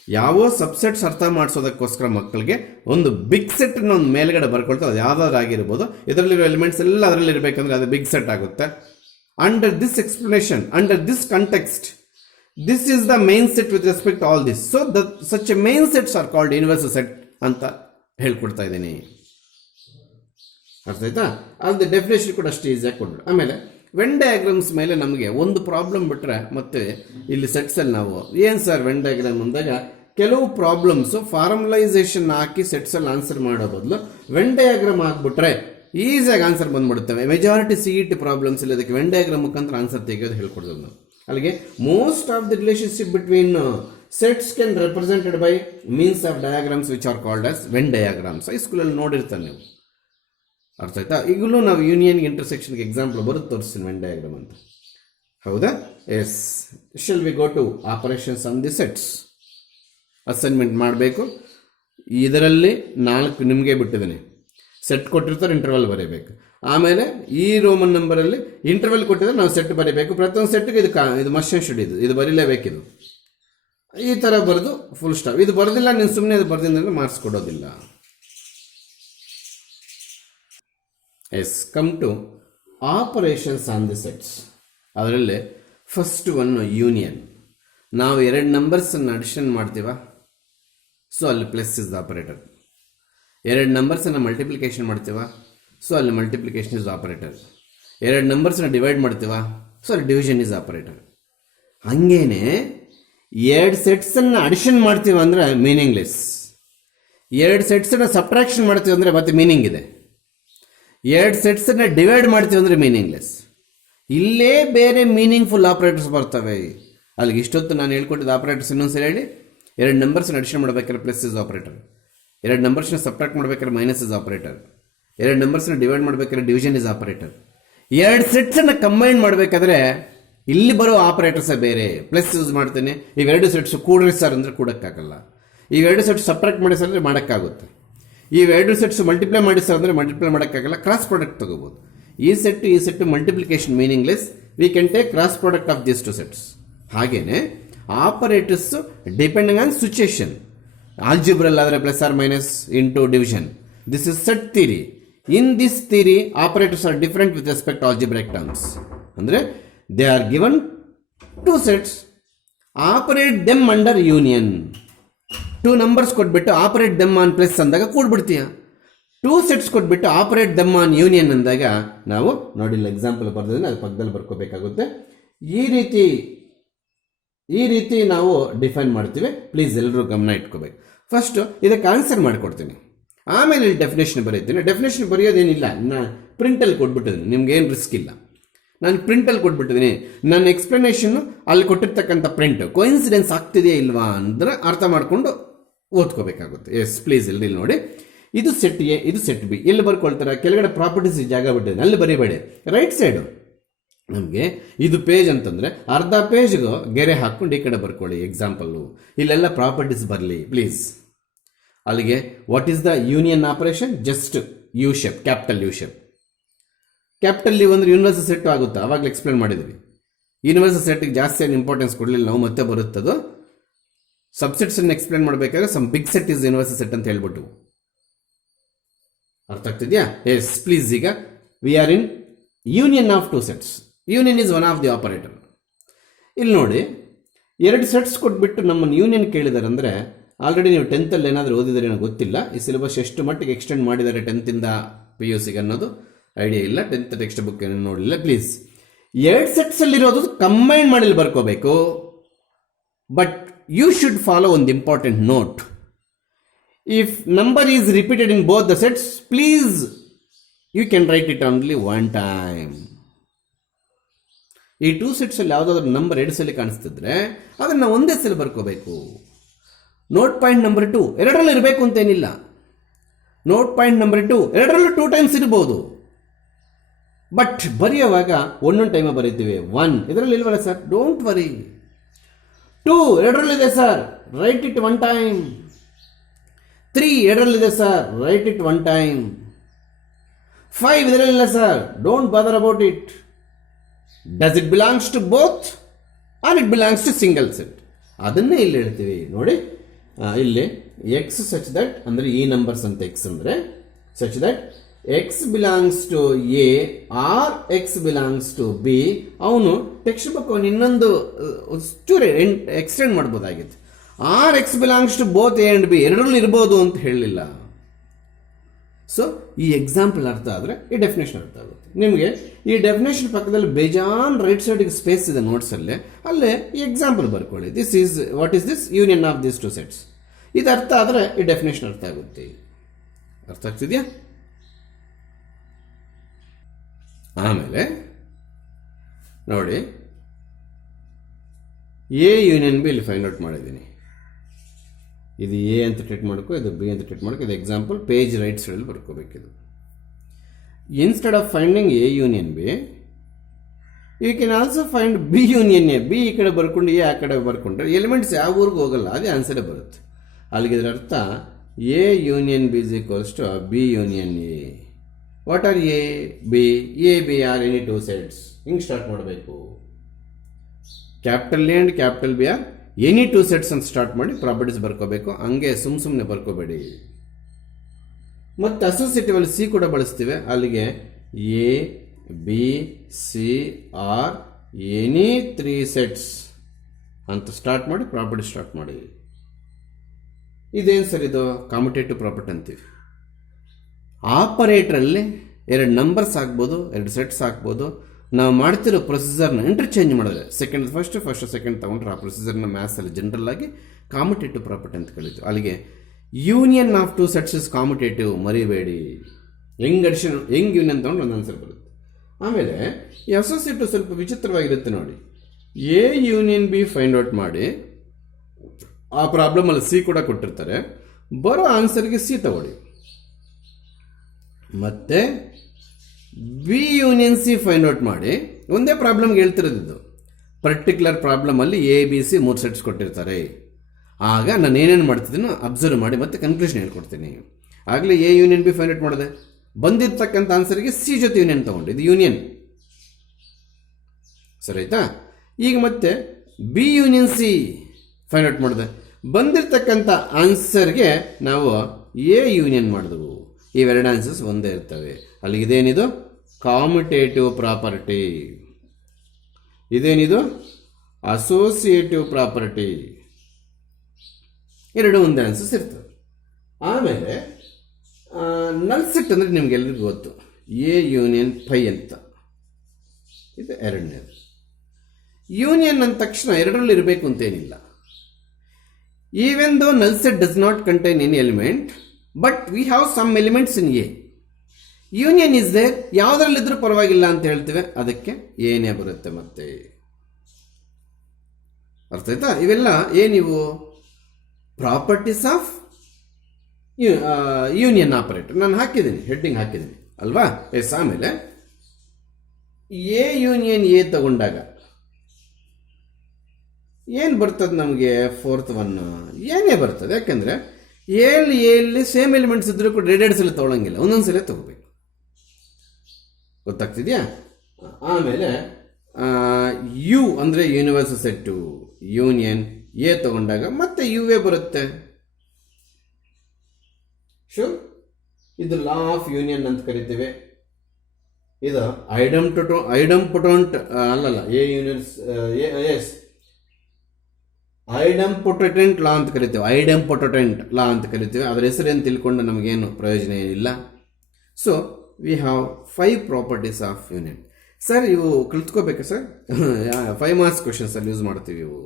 ಯಾವ ಸಬ್ಸೆಟ್ಸ್ ಅರ್ಥ ಮಾಡಿಸೋದಕ್ಕೋಸ್ಕರ ಮಕ್ಕಳಿಗೆ ಒಂದು ಬಿಗ್ ಸೆಟ್ ಒಂದು ಮೇಲ್ಗಡೆ ಬರ್ಕೊಳ್ತಾರೆ, ಅದು ಯಾವ್ದಾದ್ರು ಆಗಿರ್ಬೋದು. ಇದರಲ್ಲಿರೋ ಎಲಿಮೆಂಟ್ಸ್ ಎಲ್ಲ ಅದರಲ್ಲಿ ಇರಬೇಕಂದ್ರೆ ಅದು ಬಿಗ್ ಸೆಟ್ ಆಗುತ್ತೆ. Under this explanation, under this context, this is the main set with respect to all this. So such a main sets are called universal set ಅಂತ ಹೇಳ್ಕೊಡ್ತಾ ಇದ್ದೀನಿ. ಅರ್ಥ ಆಯ್ತಾ? ಅದು ಡೆಫಿನೇಷನ್ ಕೂಡ ಅಷ್ಟು ಈಸಿಯಾಗಿ ಕೊಡ್ಬಿಡು. ಆಮೇಲೆ ವೆನ್ ಡಯಾಗ್ರಾಮ್ಸ್ ಮೇಲೆ ನಮಗೆ ಒಂದು ಪ್ರಾಬ್ಲಮ್ ಬಿಟ್ಟರೆ ಮತ್ತೆ ಇಲ್ಲಿ ಸೆಟ್ಸಲ್ಲಿ ನಾವು ಏನು ಸರ್ ವೆನ್ ಡಯಾಗ್ರಾಮ್ ಅಂದಾಗ ಕೆಲವು ಪ್ರಾಬ್ಲಮ್ಸು ಫಾರ್ಮಲೈಸೇಷನ್ ಹಾಕಿ ಸೆಟ್ಸಲ್ಲಿ ಆನ್ಸರ್ ಮಾಡೋ ಬದಲು ವೆನ್ ಡಯಾಗ್ರಾಮ್ ಹಾಕ್ಬಿಟ್ರೆ ಈಸಿಯಾಗಿ ಆನ್ಸರ್ ಬಂದ್ಬಿಡ್ತವೆ. ಮೆಜಾರಿಟಿ CET ಪ್ರಾಬ್ಲಮ್ಸ್ ಇಲ್ಲಿ ಅದಕ್ಕೆ ವೆನ್ ಡಯಾಗ್ರಾಮ್ ಮುಖಾಂತರ ಆನ್ಸರ್ ತೆಗೆಯೋದು ಹೇಳ್ಕೊಡ್ತೀವಿ ನಾವು. ಅಲ್ಲಿಗೆ most of the relationship between sets can represented by means of diagrams which are called as Venn diagrams. ಹೈಸ್ಕೂಲಲ್ಲಿ ನೋಡಿರ್ತಾನೆ ನೀವು. ಅರ್ಥ ಆಯ್ತಾ? ಈಗಲೂ ನಾವು ಯೂನಿಯನ್ ಇಂಟರ್ಸೆಕ್ಷನ್ಗೆ ಎಕ್ಸಾಂಪಲ್ ಬರೋದು ತೋರಿಸ್ತೀನಿ ವೆನ್ ಡಯಾಗ್ರಾಮ್ ಅಂತ. ಹೌದಾ? Yes. Shall we go to operations on the sets. Assignment ಮಾಡಬೇಕು. ಇದರಲ್ಲಿ 4 ನಿಮಗೆ ಬಿಟ್ಟಿದ್ದೇನೆ. ಸೆಟ್ ಕೊಟ್ಟಿರ್ತಾರೆ, ಇಂಟರ್ವಲ್ ಬರೀಬೇಕು. ಆಮೇಲೆ ಈ ರೋಮನ್ ನಂಬರಲ್ಲಿ ಇಂಟರ್ವಲ್ ಕೊಟ್ಟಿದ್ರೆ ನಾವು ಸೆಟ್ ಬರೀಬೇಕು. ಪ್ರತಿಯೊಂದು ಸೆಟ್ಗೆ ಇದು ಮಸ್ಟ್ ಆ್ಯಂಡ್ ಶುಡ್, ಇದು ಬರೀಲೇಬೇಕಿದು. ಈ ಥರ ಬರೆದು ಫುಲ್ ಸ್ಟಾಪ್. ಇದು ಬರೋದಿಲ್ಲ, ನೀನು ಸುಮ್ಮನೆ ಇದು ಬರೆದಿಂದ ಮಾರ್ಕ್ಸ್ ಕೊಡೋದಿಲ್ಲ. Yes, come to operations on the sets. ಅದರಲ್ಲಿ ಫಸ್ಟ್ ಒನ್ ಯೂನಿಯನ್. ನಾವು 2 ನಂಬರ್ಸನ್ನು ಅಡಿಷನ್ ಮಾಡ್ತೀವ, ಸೊ ಅಲ್ಲಿ ಪ್ಲಸ್ ಇಸ್ ದ ಆಪರೇಟರ್. 2 ನಂಬರ್ಸನ್ನು ಮಲ್ಟಿಪ್ಲಿಕೇಶನ್ ಮಾಡ್ತೀವ, ಸೊ ಅಲ್ಲಿ ಮಲ್ಟಿಪ್ಲಿಕೇಶನ್ ಇಸ್ ಆಪರೇಟರ್. 2 ನಂಬರ್ಸನ್ನು ಡಿವೈಡ್ ಮಾಡ್ತೀವ, ಸೊ ಅಲ್ಲಿ ಡಿವಿಷನ್ ಇಸ್ ಆಪರೇಟರ್. ಹಂಗೇನೆ 2 ಸೆಟ್ಸನ್ನು ಅಡಿಷನ್ ಮಾಡ್ತೀವ ಅಂದರೆ ಮೀನಿಂಗ್ಲೆಸ್. 2 ಸೆಟ್ಸನ್ನು ಸಬ್ಟ್ರಾಕ್ಷನ್ ಮಾಡ್ತೀವಿ ಅಂದರೆ ಮತ್ತೆ ಮೀನಿಂಗ್ ಇದೆ. 2 ಸೆಟ್ಸನ್ನು ಡಿವೈಡ್ ಮಾಡ್ತೀವಿ ಅಂದರೆ ಮೀನಿಂಗ್ಲೆಸ್. ಇಲ್ಲೇ ಬೇರೆ ಮೀನಿಂಗ್ಫುಲ್ ಆಪರೇಟರ್ಸ್ ಬರ್ತವೆ. ಅಲ್ಲಿಗೆ ಇಷ್ಟೊತ್ತು ನಾನು ಹೇಳ್ಕೊಟ್ಟಿದ್ದ ಆಪರೇಟರ್ಸ್ ಇನ್ನೊಂದ್ಸರಿ ಹೇಳಿ. 2 ನಂಬರ್ಸ್ನ ಅಡಿಷನ್ ಮಾಡಬೇಕಾದ್ರೆ ಪ್ಲಸ್ ಇಸ್ ಆಪರೇಟರ್, 2 ನಂಬರ್ಸ್ನ ಸಬ್ಟ್ರಾಕ್ಟ್ ಮಾಡಬೇಕಾದ್ರೆ ಮೈನಸ್ ಇಸ್ ಆಪರೇಟರ್, 2 ನಂಬರ್ಸ್ನ ಡಿವೈಡ್ ಮಾಡಬೇಕಾದ್ರೆ ಡಿವಿಷನ್ ಇಸ್ ಆಪರೇಟರ್. 2 ಸೆಟ್ಸನ್ನು ಕಂಬೈನ್ ಮಾಡಬೇಕಾದ್ರೆ ಇಲ್ಲಿ ಬರೋ ಆಪರೇಟರ್ಸೇ ಬೇರೆ. ಪ್ಲಸ್ ಯೂಸ್ ಮಾಡ್ತೇನೆ. ಇವೆರಡು ಸೆಟ್ಸ್ ಕೂಡ್ರಿ ಸರ್ ಅಂದರೆ ಕೂಡಕ್ಕಾಗಲ್ಲ. ಇವೆರಡು ಸೆಟ್ಸ್ ಸಬ್ಟ್ರಾಕ್ಟ್ ಮಾಡಿ ಸರ್ ಅಂದರೆ ಮಾಡೋಕ್ಕಾಗುತ್ತೆ. ಇವೆರಡು ಸೆಟ್ಸ್ ಮಲ್ಟಿಪ್ಲೈ ಮಾಡಿ ಸರ್ ಅಂದರೆ ಮಲ್ಟಿಪ್ಲೈ ಮಾಡೋಕ್ಕಾಗಲ್ಲ. ಕ್ರಾಸ್ ಪ್ರಾಡಕ್ಟ್ ತಗೋಬೋದು. ಈ set multiplication meaningless. We can take cross product of this 2 sets. ಹಾಗೇನೆ ಆಪರೇಟರ್ಸ್ ಡಿಪೆಂಡಿಂಗ್ ಆನ್ ಸಿಚುಯೇಷನ್. ಆಲ್ಜಿಬ್ರಲ್ ಆದರೆ plus or minus into division. This is set theory. In this theory operators are different with respect algebraic terms. ಅಂದರೆ they are given 2 sets, operate them under union. 2 numbers ಕೊಟ್ಬಿಟ್ಟು operate them on plus ಅಂದಾಗ ಕೂಡ್ಬಿಡ್ತೀಯ. 2 sets ಕೊಟ್ಬಿಟ್ಟು operate them on union ಅಂದಾಗ ನಾವು ನೋಡಿಲ್ಲ, example ಬರ್ದಿದ್ದೀನಿ, ಅದು ಪಕ್ಕದಲ್ಲಿ ಬರ್ಕೋಬೇಕಾಗುತ್ತೆ. ಈ ರೀತಿ ನಾವು ಡಿಫೈನ್ ಮಾಡ್ತೀವಿ. ಪ್ಲೀಸ್ ಎಲ್ಲರೂ ಗಮನ ಇಟ್ಕೋಬೇಕು. ಫಸ್ಟ್ ಇದಕ್ಕೆ ಆನ್ಸರ್ ಮಾಡಿಕೊಡ್ತೀನಿ, ಆಮೇಲೆ ಇಲ್ಲಿ ಡೆಫಿನೇಷನ್ ಬರೀತೀನಿ. ಡೆಫಿನೇಷನ್ ಬರೆಯೋದೇನಿಲ್ಲ, ನಾನು ಪ್ರಿಂಟಲ್ಲಿ ಕೊಟ್ಬಿಟ್ಟಿದ್ದೀನಿ, ನಿಮ್ಗೇನು ರಿಸ್ಕ್ ಇಲ್ಲ. ನಾನು ಪ್ರಿಂಟಲ್ಲಿ ಕೊಟ್ಬಿಟ್ಟಿದ್ದೀನಿ. ನನ್ನ ಎಕ್ಸ್ಪ್ಲನೇಷನ್ನು ಅಲ್ಲಿ ಕೊಟ್ಟಿರ್ತಕ್ಕಂಥ ಪ್ರಿಂಟ್ ಕೋಇನ್ಸಿಡೆನ್ಸ್ ಆಗ್ತಿದೆಯಾ ಇಲ್ವಾ ಅಂದರೆ ಅರ್ಥ ಮಾಡಿಕೊಂಡು ಓದ್ಕೋಬೇಕಾಗುತ್ತೆ. ಎಸ್ ಪ್ಲೀಸ್ ಇಲ್ಲಿ ನೋಡಿ, ಇದು ಸೆಟ್ ಎ, ಇದು ಸೆಟ್ ಬಿ. ಎಲ್ಲಿ ಬರ್ಕೊಳ್ತಾರೆ? ಕೆಳಗಡೆ ಪ್ರಾಪರ್ಟೀಸ್ ಜಾಗ ಬಿಟ್ಟಿದ್ದೀನಿ, ಅಲ್ಲಿ ಬರೀಬೇಡಿ. ರೈಟ್ ಸೈಡು ನಮಗೆ ಇದು ಪೇಜ್ ಅಂತಂದರೆ ಅರ್ಧ ಪೇಜ್ಗೂ ಗೆರೆ ಹಾಕ್ಕೊಂಡು ಈ ಕಡೆ ಬರ್ಕೊಳ್ಳಿ. ಎಕ್ಸಾಂಪಲ್ಲು ಇಲ್ಲೆಲ್ಲ ಪ್ರಾಪರ್ಟೀಸ್ ಬರಲಿ ಪ್ಲೀಸ್. ಅಲ್ಲಿಗೆ what is the union operation? Just U shape, capital U shape. Capital U ಅಂದರೆ ಯೂನಿವರ್ಸಲ್ ಸೆಟ್ ಆಗುತ್ತೆ, ಆವಾಗಲೇ ಎಕ್ಸ್ಪ್ಲೇನ್ ಮಾಡಿದ್ವಿ. ಯೂನಿವರ್ಸಲ್ ಸೆಟ್ಗೆ ಜಾಸ್ತಿ ಏನು ಇಂಪಾರ್ಟೆನ್ಸ್ ಕೊಡಲಿಲ್ಲ ನಾವು, ಮತ್ತೆ ಬರುತ್ತದು. ಸಬ್ಸೆಟ್ಸನ್ನು ಎಕ್ಸ್ಪ್ಲೇನ್ ಮಾಡಬೇಕಾದ್ರೆ some big set is universal set ಅಂತ ಹೇಳ್ಬಿಟ್ಟು. ಅರ್ಥ ಆಗ್ತಿದೆಯಾ? Yes please. ಈಗ we are in union of 2 sets. Union is one of the operator. ಇಲ್ಲಿ ನೋಡಿ, 2 ಸೆಟ್ಸ್ ಕೊಟ್ಬಿಟ್ಟು ನಮ್ಮನ್ನು ಯೂನಿಯನ್ ಕೇಳಿದ್ದಾರೆ ಅಂದರೆ ಆಲ್ರೆಡಿ ನೀವು 10th ಏನಾದರೂ ಓದಿದರೆ ಏನೋ ಗೊತ್ತಿಲ್ಲ. ಈ ಸಿಲೆಬಸ್ ಎಷ್ಟು ಮಟ್ಟಿಗೆ ಎಕ್ಸ್ಟೆಂಡ್ ಮಾಡಿದ್ದಾರೆ 10th PUCಗೆ ಅನ್ನೋದು ಐಡಿಯಾ ಇಲ್ಲ. 10th ಟೆಕ್ಸ್ಟ್ ಬುಕ್ ಏನೋ ನೋಡಿಲ್ಲ. ಪ್ಲೀಸ್ 2 ಸೆಟ್ಸಲ್ಲಿರೋದು ಕಂಬೈನ್ ಮಾಡಿ ಬರ್ಕೋಬೇಕು. ಬಟ್ ಯು ಶುಡ್ ಫಾಲೋ ಒಂದು important note. If number is repeated in both the sets, please you can write it only 1 time. ಈ 2 ಸೆಟ್ಸಲ್ಲಿ ಯಾವುದಾದ್ರೂ ನಂಬರ್ 2 ಸಲ ಕಾಣಿಸ್ತಿದ್ರೆ ಅದನ್ನು ಒಂದೇ ಸಲ ಬರ್ಕೋಬೇಕು. ನೋಟ್ ಪಾಯಿಂಟ್ ನಂಬರ್ 2 2ರಲ್ಲೂ ಇರಬೇಕು ಅಂತೇನಿಲ್ಲ. ನೋಟ್ ಪಾಯಿಂಟ್ ನಂಬರ್ 2 2ರಲ್ಲೂ 2 ಟೈಮ್ಸ್ ಇರ್ಬೋದು. ಬಟ್ ಬರೆಯುವಾಗ ಒಂದೊಂದು ಟೈಮ ಬರೀತೀವಿ. 1 ಇದರಲ್ಲಿ ಇಲ್ವಲ್ಲ ಸರ್, ಡೋಂಟ್ ವರಿ. 2 2ರಲ್ಲಿದೆ ಸರ್, ರೈಟ್ ಇಟ್ 1 ಟೈಮ್. 3 2ರಲ್ಲಿದೆ ಸರ್, ರೈಟ್ ಇಟ್ 1 ಟೈಮ್. 5 ಇದರಲ್ಲಿಲ್ಲ sir, don't bother about it. Does it belongs to both or it belongs to single set? ಅದನ್ನೇ ಇಲ್ಲಿ ಹೇಳ್ತೀವಿ ನೋಡಿ. ಇಲ್ಲಿ ಎಕ್ಸ್ ಸಚ್ ದಟ್ ಅಂದರೆ ಈ ನಂಬರ್ಸ್ ಅಂತ ಎಕ್ಸ್ ಅಂದರೆ such that X belongs to A or x belongs to B. ಅವನು ಟೆಕ್ಸ್ಟ್ ಬುಕ್ ಅವನು ಇನ್ನೊಂದು ಚೂರು ಎಕ್ಸ್ಟೆಂಡ್ ಮಾಡ್ಬೋದಾಗಿತ್ತು. Or x belongs to both A and B, ಎರಡರಲ್ಲೂ ಇರ್ಬೋದು ಅಂತ ಹೇಳಲಿಲ್ಲ. ಸೊ ಈ ಎಕ್ಸಾಂಪಲ್ ಅರ್ಥ ಆದರೆ ಈ ಡೆಫಿನೇಷನ್ ಅರ್ಥ ಆಗುತ್ತೆ ನಿಮಗೆ. ಈ ಡೆಫಿನೇಷನ್ ಪಕ್ಕದಲ್ಲಿ ಬೇಜಾನ್ ರೈಟ್ ಸೈಡ್ಗೆ ಸ್ಪೇಸ್ ಇದೆ ನೋಟ್ಸಲ್ಲೇ, ಅಲ್ಲೇ ಈ ಎಕ್ಸಾಂಪಲ್ ಬರ್ಕೊಳ್ಳಿ. This is what is this union of this 2 sets. ಇದು ಅರ್ಥ ಆದರೆ ಈ ಡೆಫಿನೇಷನ್ ಅರ್ಥ ಆಗುತ್ತೆ. ಅರ್ಥ ಆಗ್ತಿದೆಯಾ? ಆಮೇಲೆ ನೋಡಿ, ಎ ಯೂನಿಯನ್ ಬಿ ಇಲ್ಲಿ ಫೈಂಡ್ ಔಟ್ ಮಾಡಿದ್ದೀನಿ. ಇದು ಎ ಅಂತ ಟ್ರೀಟ್ ಮಾಡ್ಕೋ, ಇದು ಬಿ ಅಂತ ಟ್ರೀಟ್ ಮಾಡ್ಕೋ. ಇದು ಎಕ್ಸಾಂಪಲ್ ಪೇಜ್ ರೈಟ್ ಸೈಡಲ್ಲಿ ಬರ್ಕೋಬೇಕಿದು. Instead of finding A union B, you can also find B union A. B ಈ ಕಡೆ ಬರ್ಕೊಂಡು ಎ ಆ ಕಡೆ ಬರ್ಕೊಂಡ್ರೆ ಎಲಿಮೆಂಟ್ಸ್ ಯಾವ ಊರಿಗೂ ಹೋಗಲ್ಲ, ಅದೇ ಆನ್ಸರೇ ಬರುತ್ತೆ. ಅಲ್ಲಿಗೆ ಇದರ ಅರ್ಥ A union B is equals to B union A. What are A B are any two sets. ಹಿಂಗೆ ಸ್ಟಾರ್ಟ್ ಮಾಡಬೇಕು. Capital A and capital B are any two sets ಅಂತ ಸ್ಟಾರ್ಟ್ ಮಾಡಿ ಪ್ರಾಪರ್ಟೀಸ್ ಬರ್ಕೋಬೇಕು. ಹಂಗೆ ಸುಮ್ಮನೆ ಬರ್ಕೋಬೇಡಿ. ಮತ್ತು ಅಸೋಸಿಯೇಟಿವ್ ಅಲ್ಲಿ ಸಿ ಕೂಡ ಬಳಸ್ತೀವಿ. ಅಲ್ಲಿಗೆ A B C are any three sets ಅಂತ ಸ್ಟಾರ್ಟ್ ಮಾಡಿ ಪ್ರಾಪರ್ಟಿ ಸ್ಟಾರ್ಟ್ ಮಾಡಿ. ಇದೇನು ಸರ್ ಇದು ಕಾಮ್ಯುಟೇಟಿವ್ ಪ್ರಾಪರ್ಟಿ ಅಂತೀವಿ. ಆಪರೇಟ್ರಲ್ಲಿ ಎರಡು ನಂಬರ್ಸ್ ಆಗ್ಬೋದು, ಎರಡು ಸೆಟ್ಸ್ ಹಾಕ್ಬೋದು. ನಾವು ಮಾಡ್ತಿರೋ ಪ್ರೊಸೀಜರ್ನ ಇಂಟರ್ಚೇಂಜ್ ಮಾಡಿದ್ರೆ ಸೆಕೆಂಡ್ ಫಸ್ಟ್ ಸೆಕೆಂಡ್ ತಗೊಂಡ್ರೆ ಆ ಪ್ರೊಸೀಜರ್ನ ಮ್ಯಾಥ್ಸಲ್ಲಿ ಜನರಲ್ ಆಗಿ ಕಾಮ್ಯುಟೇಟಿವ್ ಪ್ರಾಪರ್ಟಿ ಅಂತ ಕರೀತೀವಿ. ಅಲ್ಲಿಗೆ union of two sets is commutative, ಮರಿಬೇಡಿ. ಹೆಂಗ್ ಯೂನಿಯನ್ ತಗೊಂಡು ಒಂದು ಆನ್ಸರ್ ಬರುತ್ತೆ. ಆಮೇಲೆ ಈ ಅಸೋಸಿಯೇಟಿವ್ ಸ್ವಲ್ಪ ವಿಚಿತ್ರವಾಗಿರುತ್ತೆ ನೋಡಿ. A union B find out ಮಾಡಿ ಆ ಪ್ರಾಬ್ಲಮಲ್ಲಿ ಸಿ ಕೂಡ ಕೊಟ್ಟಿರ್ತಾರೆ. ಬರೋ ಆನ್ಸರ್ಗೆ ಸಿ ತಗೊಳ್ಳಿ. ಮತ್ತೆ B union C find out ಮಾಡಿ ಒಂದೇ ಪ್ರಾಬ್ಲಮ್ಗೆ ಹೇಳ್ತಿರೋದು. ಪರ್ಟಿಕ್ಯುಲರ್ ಪ್ರಾಬ್ಲಮಲ್ಲಿ ಎ ಬಿ ಸಿ 3 ಸೆಟ್ಸ್ ಕೊಟ್ಟಿರ್ತಾರೆ. ಆಗ ನಾನು ಏನೇನು ಮಾಡ್ತಿದ್ದೀನೋ ಅಬ್ಸರ್ವ್ ಮಾಡಿ ಮತ್ತೆ ಕನ್ಕ್ಲೂಷನ್ ಹೇಳ್ಕೊಡ್ತೀನಿ. ಆಗಲೇ A union B find out ಮಾಡಿದೆ, ಬಂದಿರ್ತಕ್ಕಂಥ ಆನ್ಸರ್ಗೆ ಸಿ ಜೊತೆ ಯೂನಿಯನ್ ತಗೊಂಡು ಇದು ಯೂನಿಯನ್. ಸರಿ ಆಯ್ತಾ? ಈಗ ಮತ್ತೆ B union C find out ಮಾಡಿದೆ, ಬಂದಿರತಕ್ಕಂಥ ಆನ್ಸರ್ಗೆ ನಾವು ಎ ಯೂನಿಯನ್ ಮಾಡಿದೆವು. ಇವೆರಡು ಆನ್ಸರ್ಸ್ ಒಂದೇ ಇರ್ತವೆ. ಅಲ್ಲಿಗೆ ಇದೇನಿದು ಕಾಮ್ಯುಟೇಟಿವ್ ಪ್ರಾಪರ್ಟಿ, ಇದೇನಿದು ಅಸೋಸಿಯೇಟಿವ್ ಪ್ರಾಪರ್ಟಿ. ಎರಡು ಒಂದೇ ಆನ್ಸರ್ಸ್ ಇರ್ತವೆ. ಆಮೇಲೆ ನಲ್ ಸೆಟ್ ಅಂದರೆ ನಿಮ್ಗೆಲ್ಲರಿಗೂ ಗೊತ್ತು, ಎ ಯೂನಿಯನ್ ಪೈ ಅಂತ. ಇದು ಎರಡನೇದು. ಯೂನಿಯನ್ ಅಂದ ತಕ್ಷಣ ಎರಡರಲ್ಲಿ ಇರಬೇಕು ಅಂತೇನಿಲ್ಲ. Even though null set does not contain any element but we have some elements in A. Union is there, ಯಾವುದ್ರಲ್ಲಿದ್ರೂ ಪರವಾಗಿಲ್ಲ ಅಂತ ಹೇಳ್ತೇವೆ, ಅದಕ್ಕೆ ಏನೇ ಬರುತ್ತೆ. ಮತ್ತೆ ಅರ್ಥ ಆಯ್ತಾ? ಇವೆಲ್ಲ ಏನಿವು ಪ್ರಾಪರ್ಟೀಸ್ ಆಫ್ ಯೂನಿಯನ್ ಆಪರೇಟರ್. ನಾನು ಹಾಕಿದ್ದೀನಿ, ಹೆಡ್ಡಿಂಗ್ ಹಾಕಿದ್ದೀನಿ ಅಲ್ವಾ? ಎಸ್. ಆಮೇಲೆ ಎ ಯೂನಿಯನ್ ಎ ತಗೊಂಡಾಗ ಏನು ಬರ್ತದೆ ನಮಗೆ? ಫೋರ್ತ್ ಒನ್ ಏನೇ ಬರ್ತದೆ. ಯಾಕೆಂದರೆ ಎಲ್ಲಿ ಸೇಮ್ ಎಲಿಮೆಂಟ್ಸ್ ಇದ್ರೂ ಕೂಡ ಎರಡೆರಡು ಸಲ ತೊಗೊಳಂಗಿಲ್ಲ, ಒಂದೊಂದು ಸಲ ತಗೋಬೇಕು. ಗೊತ್ತಾಗ್ತಿದೆಯಾ? ಆಮೇಲೆ ಯು ಅಂದರೆ ಯೂನಿವರ್ಸಲ್ ಸೆಟ್ಟು, ಯೂನಿಯನ್ ಎ ತಗೊಂಡಾಗ ಮತ್ತೆ ಯು ಎ ಬರುತ್ತೆ. ಶೂರ್. ಇದು ಲಾ ಆಫ್ ಯೂನಿಯನ್ ಅಂತ ಕರಿತೀವಿ. ಇದು ಐಡಂಪೊಟೆಂಟ್ ಅಲ್ಲಲ್ಲ, ಎ ಯೂನಿಯನ್ಸ್ ಎಸ್ ಐಡಂಪೊಟೆಂಟ್ ಲಾ ಅಂತ ಕರಿತೀವಿ. ಐಡಂಪೊಟೆಂಟ್ ಲಾ ಅಂತ ಕರಿತೀವಿ. ಅದರ ಹೆಸರೇನು ತಿಳ್ಕೊಂಡು ನಮಗೇನು ಪ್ರಯೋಜನ ಏನಿಲ್ಲ. So we have 5 properties of union. Sir ಇವು ಕಲ್ತ್ಕೋಬೇಕಾ ಸರ್? 5 ಮಾರ್ಕ್ಸ್ ಕ್ವಶನ್ಸ್ ಅಲ್ಲಿ ಯೂಸ್ ಮಾಡ್ತೀವಿ ಇವು.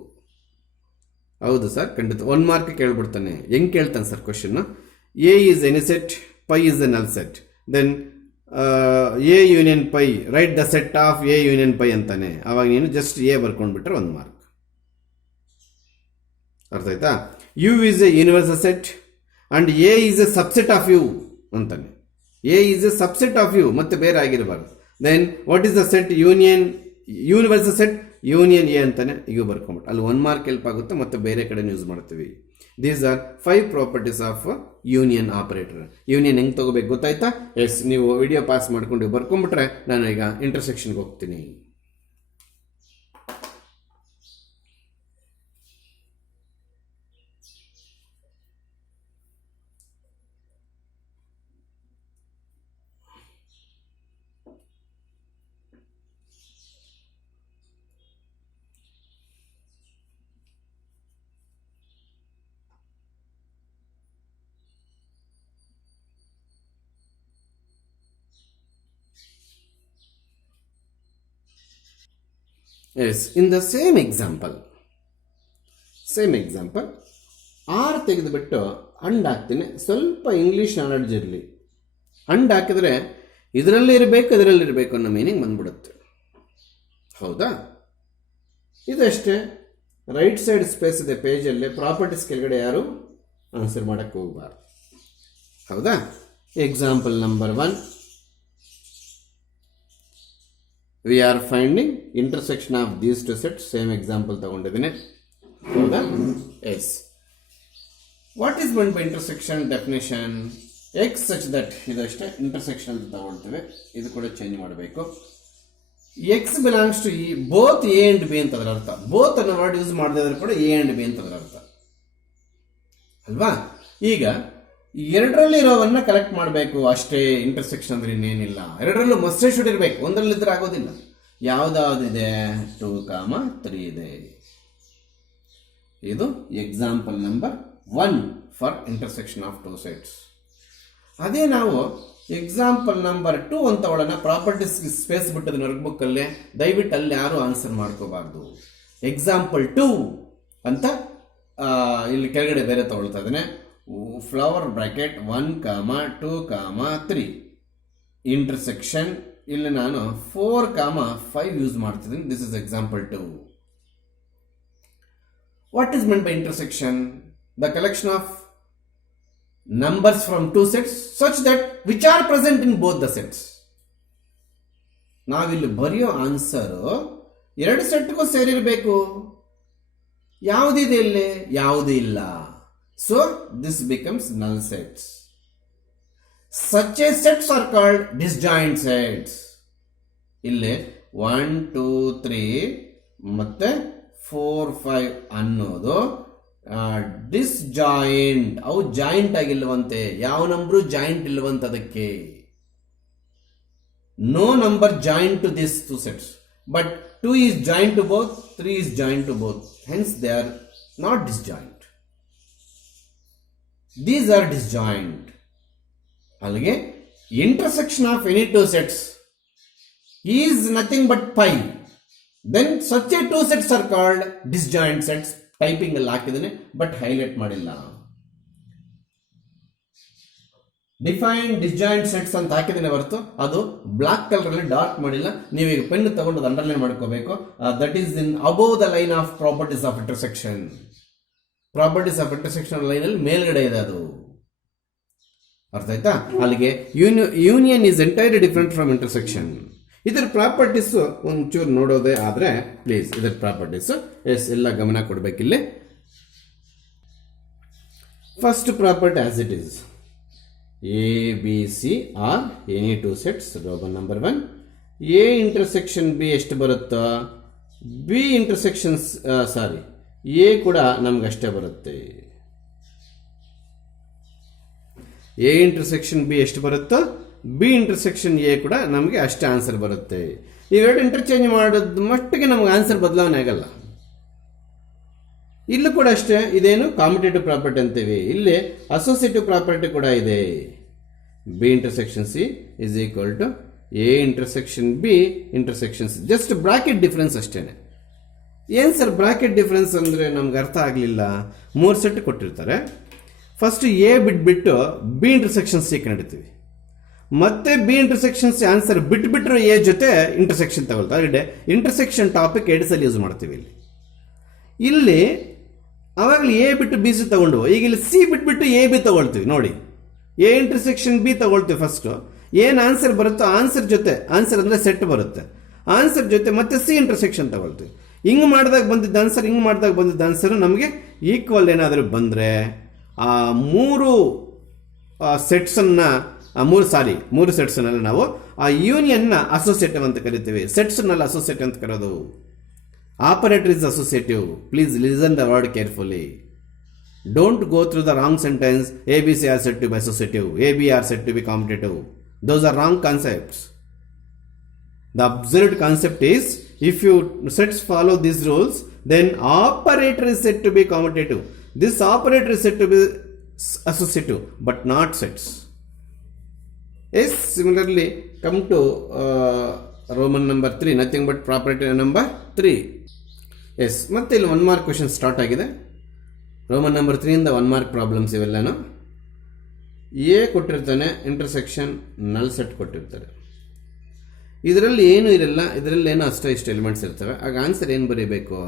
ಹೌದು ಸರ್, ಖಂಡಿತ 1 ಮಾರ್ಕ್ ಕೇಳ್ಬಿಡ್ತಾನೆ. ಹೆಂಗೆ ಕೇಳ್ತಾನೆ sir question? A is any set, phi is a null set, then A union phi, write the set of A union phi ಅಂತಾನೆ. ಅವಾಗ ನೀನು ಜಸ್ಟ್ ಎ ಬರ್ಕೊಂಡ್ಬಿಟ್ರೆ 1 ಮಾರ್ಕ್. ಅರ್ಥ ಆಯ್ತಾ? U is a universal set and A is a subset of U ಅಂತಾನೆ. A is a subset of U, ಮತ್ತೆ ಬೇರೆ ಆಗಿರಬಾರ್ದು. Then what is the set? Universal set union A ಅಂತಾನೆ. ಈಗ ಬರ್ಕೊಂಬಿಟ್ಟು ಅಲ್ಲಿ 1 ಮಾರ್ಕ್ ಹೆಲ್ಪ್ ಆಗುತ್ತೆ, ಮತ್ತೆ ಬೇರೆ ಕಡೆ ಯೂಸ್ ಮಾಡ್ತೀವಿ. These are 5 properties of union operator. Union ಹೆಂಗೆ ತಗೋಬೇಕು ಗೊತ್ತಾಯ್ತಾ? ಎಸ್, ನೀವು ವಿಡಿಯೋ ಪಾಸ್ ಮಾಡ್ಕೊಂಡು ಬರ್ಕೊಂಡ್ಬಿಟ್ರೆ ನಾನು ಈಗ ಇಂಟರ್ಸೆಕ್ಷನ್ಗೆ ಹೋಗ್ತೀನಿ. Yes, in the same example or ತೆಗೆದುಬಿಟ್ಟು ಅಂಡ್ ಹಾಕ್ತೀನಿ. ಸ್ವಲ್ಪ ಇಂಗ್ಲೀಷ್ ನಾಲೆಡ್ಜ್ ಇರಲಿ. ಅಂಡ್ ಹಾಕಿದ್ರೆ ಇದರಲ್ಲಿ ಇರಬೇಕು ಅನ್ನೋ ಮೀನಿಂಗ್ ಬಂದ್ಬಿಡುತ್ತೆ. ಹೌದಾ? ಇದಷ್ಟೇ. ರೈಟ್ ಸೈಡ್ ಸ್ಪೇಸ್ ಇದೆ ಪೇಜಲ್ಲಿ. ಪ್ರಾಪರ್ಟೀಸ್ ಕೆಳಗಡೆ ಯಾರು ಆನ್ಸರ್ ಮಾಡೋಕ್ಕೆ ಹೋಗಬಾರ್ದು. ಹೌದಾ? Example number 1, we are finding intersection of these two sets. Same example ತಗೊಂಡಿದ್ದೀನಿ. ಹೌದಾ? Yes. What is mean by intersection definition? X such that, ಇದಷ್ಟೇ ಇಂಟರ್ಸೆಕ್ಷನ್ ಅಂತ ತಗೊಳ್ತೇವೆ, ಇದು ಕೂಡ ಚೇಂಜ್ ಮಾಡಬೇಕು. X belongs to E both A and B ಅಂತ ಅದರ ಅರ್ಥ. ಬೋತ್ ಅನ್ನೋ ವರ್ಡ್ ಯೂಸ್ ಮಾಡದಿದ್ರೆ ಕೂಡ ಎ ಅಂಡ್ ಬಿ ಅಂತ ಅದರ ಅರ್ಥ ಅಲ್ವಾ? ಈಗ ಎರಡರಲ್ಲಿ ಇರೋವನ್ನ ಕಲೆಕ್ಟ್ ಮಾಡಬೇಕು ಅಷ್ಟೇ. ಇಂಟರ್ಸೆಕ್ಷನ್ ಅಂದ್ರೆ ಇನ್ನೇನಿಲ್ಲ. ಎರಡರಲ್ಲೂ ಮಸ್ಟ್ ಶುಡ್ ಇರಬೇಕು, ಒಂದರಲ್ಲಿದ್ದರೆ ಆಗೋದಿಲ್ಲ. ಯಾವ್ದಾವ್ದಿದೆ? 2, 3 ಇದೆ. ಇದು example number 1 for intersection of 2 sets. ಅದೇ ನಾವು ಎಕ್ಸಾಂಪಲ್ ನಂಬರ್ 2 ಅಂತ ಒಳನ ಪ್ರಾಪರ್ಟೀಸ್ ಸ್ಪೇಸ್ ಬಿಟ್ಟದ ವರ್ಕ್ ಅಲ್ಲೇ, ದಯವಿಟ್ಟು ಅಲ್ಲಿ ಯಾರು ಆನ್ಸರ್ ಮಾಡ್ಕೋಬಾರ್ದು. ಎಕ್ಸಾಂಪಲ್ 2 ಅಂತ ಇಲ್ಲಿ ಕೆಳಗಡೆ ಬೇರೆ ತಗೊಳ್ತಾ ಇದ್ದೇನೆ. Flower bracket 1, 2, 3 intersection. ಇಲ್ಲಿ ನಾನು 4, 5 ಯೂಸ್ ಮಾಡ್ತಿದ್ದೀನಿ. This is example 2. What is meant by intersection? The collection of numbers from 2 sets such that which are present in both the sets. ನಾವಿಲ್ಲಿ ಬರೆಯೋ ಆನ್ಸರ್ 2 ಸೆಟ್ಗೂ ಸೇರಿರಬೇಕು. ಯಾವುದಿದೆ ಇಲ್ಲಿ? ಯಾವುದೂ ಇಲ್ಲ. So this becomes null sets. Such a sets are called disjoint sets. ಇಲ್ಲಿ 1, 2, 3 ಮತ್ತೆ 4, 5 ಅನ್ನೋದು disjoint. ಅವು ಜಾಯಿಂಟ್ ಆಗಿಲ್ವಂತೆ. ಯಾವ ನಂಬರು ಜಾಯಿಂಟ್ ಇಲ್ವಂತ ಅದಕ್ಕೆ. No number joint to this 2 sets, but 2 is joined to both, 3 is joined to both, hence they are not disjoint. These are disjoint. ಅಲ್ಲಿಗೆ intersection of any 2 sets is nothing but pi. Then such a 2 sets are called disjoint sets. Typing ಅಲ್ಲಿ ಹಾಕಿದ್ದೇನೆ but highlight ಮಾಡಿಲ್ಲ. Define disjoint sets ಅಂತ ಹಾಕಿದ್ದೇನೆ ಹೊರತು ಅದು black colour ಅಲ್ಲಿ dark ಮಾಡಿಲ್ಲ. ನೀವೀಗ ಪೆನ್ ತಗೊಂಡು ಅದು ಅಂಡರ್ಲೈನ್ ಮಾಡ್ಕೋಬೇಕು. That is in above the line of properties of intersection. Properties of intersection line ಅಲ್ಲಿ ಮೇಲ್ಗಡೆ ಇದೆ ಅದು. ಅರ್ಥ ಆಯ್ತಾ? ಅಲ್ಲಿಗೆ ಯೂನಿಯನ್ ಈಸ್ ಎಂಟೈರ್ಲಿ ಡಿಫರೆಂಟ್ ಫ್ರಮ್ ಇಂಟರ್ಸೆಕ್ಷನ್. ಇದರ ಪ್ರಾಪರ್ಟೀಸ್ ಒಂಚೂರು ನೋಡೋದೇ ಆದ್ರೆ ಪ್ಲೀಸ್, ಇದರ ಪ್ರಾಪರ್ಟೀಸ್ ಎಲ್ಲ ಗಮನ ಕೊಡಬೇಕಿಲ್ಲಿ. First property as it is, A B C are any 2 sets. Roman number 1. A intersection B ಎಷ್ಟು ಬರುತ್ತಾ? ಬಿ ಇಂಟರ್ಸೆಕ್ಷನ್ಸ್ ಎ ಕೂಡ ನಮ್ಗಷ್ಟೇ ಬರುತ್ತೆ. ಎ ಇಂಟರ್ಸೆಕ್ಷನ್ ಬಿ ಎಷ್ಟು ಬರುತ್ತೋ ಬಿ ಇಂಟರ್ಸೆಕ್ಷನ್ ಎ ಕೂಡ ನಮಗೆ ಅಷ್ಟೇ ಆನ್ಸರ್ ಬರುತ್ತೆ. ಇವೆರಡು ಇಂಟರ್ಚೇಂಜ್ ಮಾಡೋದು ಮಟ್ಟಿಗೆ ನಮ್ಗೆ ಆನ್ಸರ್ ಬದಲಾವಣೆ ಆಗಲ್ಲ. ಇಲ್ಲೂ ಕೂಡ ಅಷ್ಟೇ. ಇದೇನು ಕಾಂಪಿಟೇಟಿವ್ ಪ್ರಾಪರ್ಟಿ ಅಂತೀವಿ. ಇಲ್ಲಿ ಅಸೋಸಿಯೇಟಿವ್ ಪ್ರಾಪರ್ಟಿ ಕೂಡ ಇದೆ. B intersection C is equal to A intersection B intersection C. Just bracket difference ಅಷ್ಟೇನೆ. ಏನು ಸರ್ ಬ್ರಾಕೆಟ್ ಡಿಫರೆನ್ಸ್ ಅಂದರೆ ನಮ್ಗೆ ಅರ್ಥ ಆಗಲಿಲ್ಲ. 3 ಸೆಟ್ ಕೊಟ್ಟಿರ್ತಾರೆ. ಫಸ್ಟ್ ಎ ಬಿಟ್ಬಿಟ್ಟು ಬಿ ಇಂಟರ್ಸೆಕ್ಷನ್ ಸಿ ಕಂಡಿಡ್ತೀವಿ. ಮತ್ತೆ ಬಿ ಇಂಟರ್ಸೆಕ್ಷನ್ ಸಿ ಆನ್ಸರ್ ಬಿಟ್ಬಿಟ್ರೆ ಎ ಜೊತೆ ಇಂಟರ್ಸೆಕ್ಷನ್ ತಗೊಳ್ತಾರೆ. ಇಂಟರ್ಸೆಕ್ಷನ್ ಟಾಪಿಕ್ 2 ಸಲ ಯೂಸ್ ಮಾಡ್ತೀವಿ ಇಲ್ಲಿ. ಅವಾಗಲೇ ಎ ಬಿಟ್ಟು ಬಿ ಸಿ ತಗೊಂಡು, ಈಗ ಇಲ್ಲಿ ಸಿ ಬಿಟ್ಬಿಟ್ಟು ಎ ಬಿ ತಗೊಳ್ತೀವಿ. ನೋಡಿ, ಎ ಇಂಟರ್ಸೆಕ್ಷನ್ ಬಿ ತಗೊಳ್ತೀವಿ. ಫಸ್ಟ್ ಏನು ಆನ್ಸರ್ ಬರುತ್ತೋ ಆನ್ಸರ್ ಜೊತೆ, ಆನ್ಸರ್ ಅಂದರೆ ಸೆಟ್ ಬರುತ್ತೆ, ಆನ್ಸರ್ ಜೊತೆ ಮತ್ತೆ ಸಿ ಇಂಟರ್ಸೆಕ್ಷನ್ ತಗೊಳ್ತೀವಿ. ಹಿಂಗೆ ಮಾಡಿದಾಗ ಬಂದಿದ್ದ ಆನ್ಸರ್, ಹಿಂಗೆ ಮಾಡಿದಾಗ ಬಂದಿದ್ದ ಆನ್ಸರ್ ನಮಗೆ ಈಕ್ವಲ್ ಏನಾದರೂ ಬಂದರೆ ಆ 3 ಸೆಟ್ಸನ್ನು 3 ಸೆಟ್ಸ್ನಲ್ಲಿ ನಾವು ಆ ಯೂನಿಯನ್ನ ಅಸೋಸಿಯೇಟಿವ್ ಅಂತ ಕರಿತೀವಿ. ಸೆಟ್ಸ್ನಲ್ಲಿ ಅಸೋಸಿಯೇಟಿವ್ ಅಂತ ಕರೋದು. Operator is associative. Please listen the word carefully. Don't go through the wrong sentence. A B C are set to be associative, A B are set to be competitive. Those are wrong concepts. The observed concept is, if you sets follow these rules, then operator is said to be commutative. This operator is said to be associative, but not sets. Yes, similarly, come to Roman number 3, nothing but property number 3. Yes, ಮತ್ತೆ ಇಲ್ಲಿ 1 mark question start ಆಗಿದೆ. Roman number 3 ಇಂದ 1 mark problems ಇವೆಲ್ಲನೂ. A ಕೊಟ್ಟಿರ್ತಾನೆ, intersection ನಲ್ set ಕೊಟ್ಟಿರ್ತಾರೆ. ಇದರಲ್ಲಿ ಏನೂ ಇರಲ್ಲ, ಇದರಲ್ಲಿ ಏನೋ ಅಷ್ಟೋ ಇಷ್ಟು ಎಲಿಮೆಂಟ್ಸ್ ಇರ್ತವೆ. ಆಗ ಆನ್ಸರ್ ಏನು ಬರೀಬೇಕು?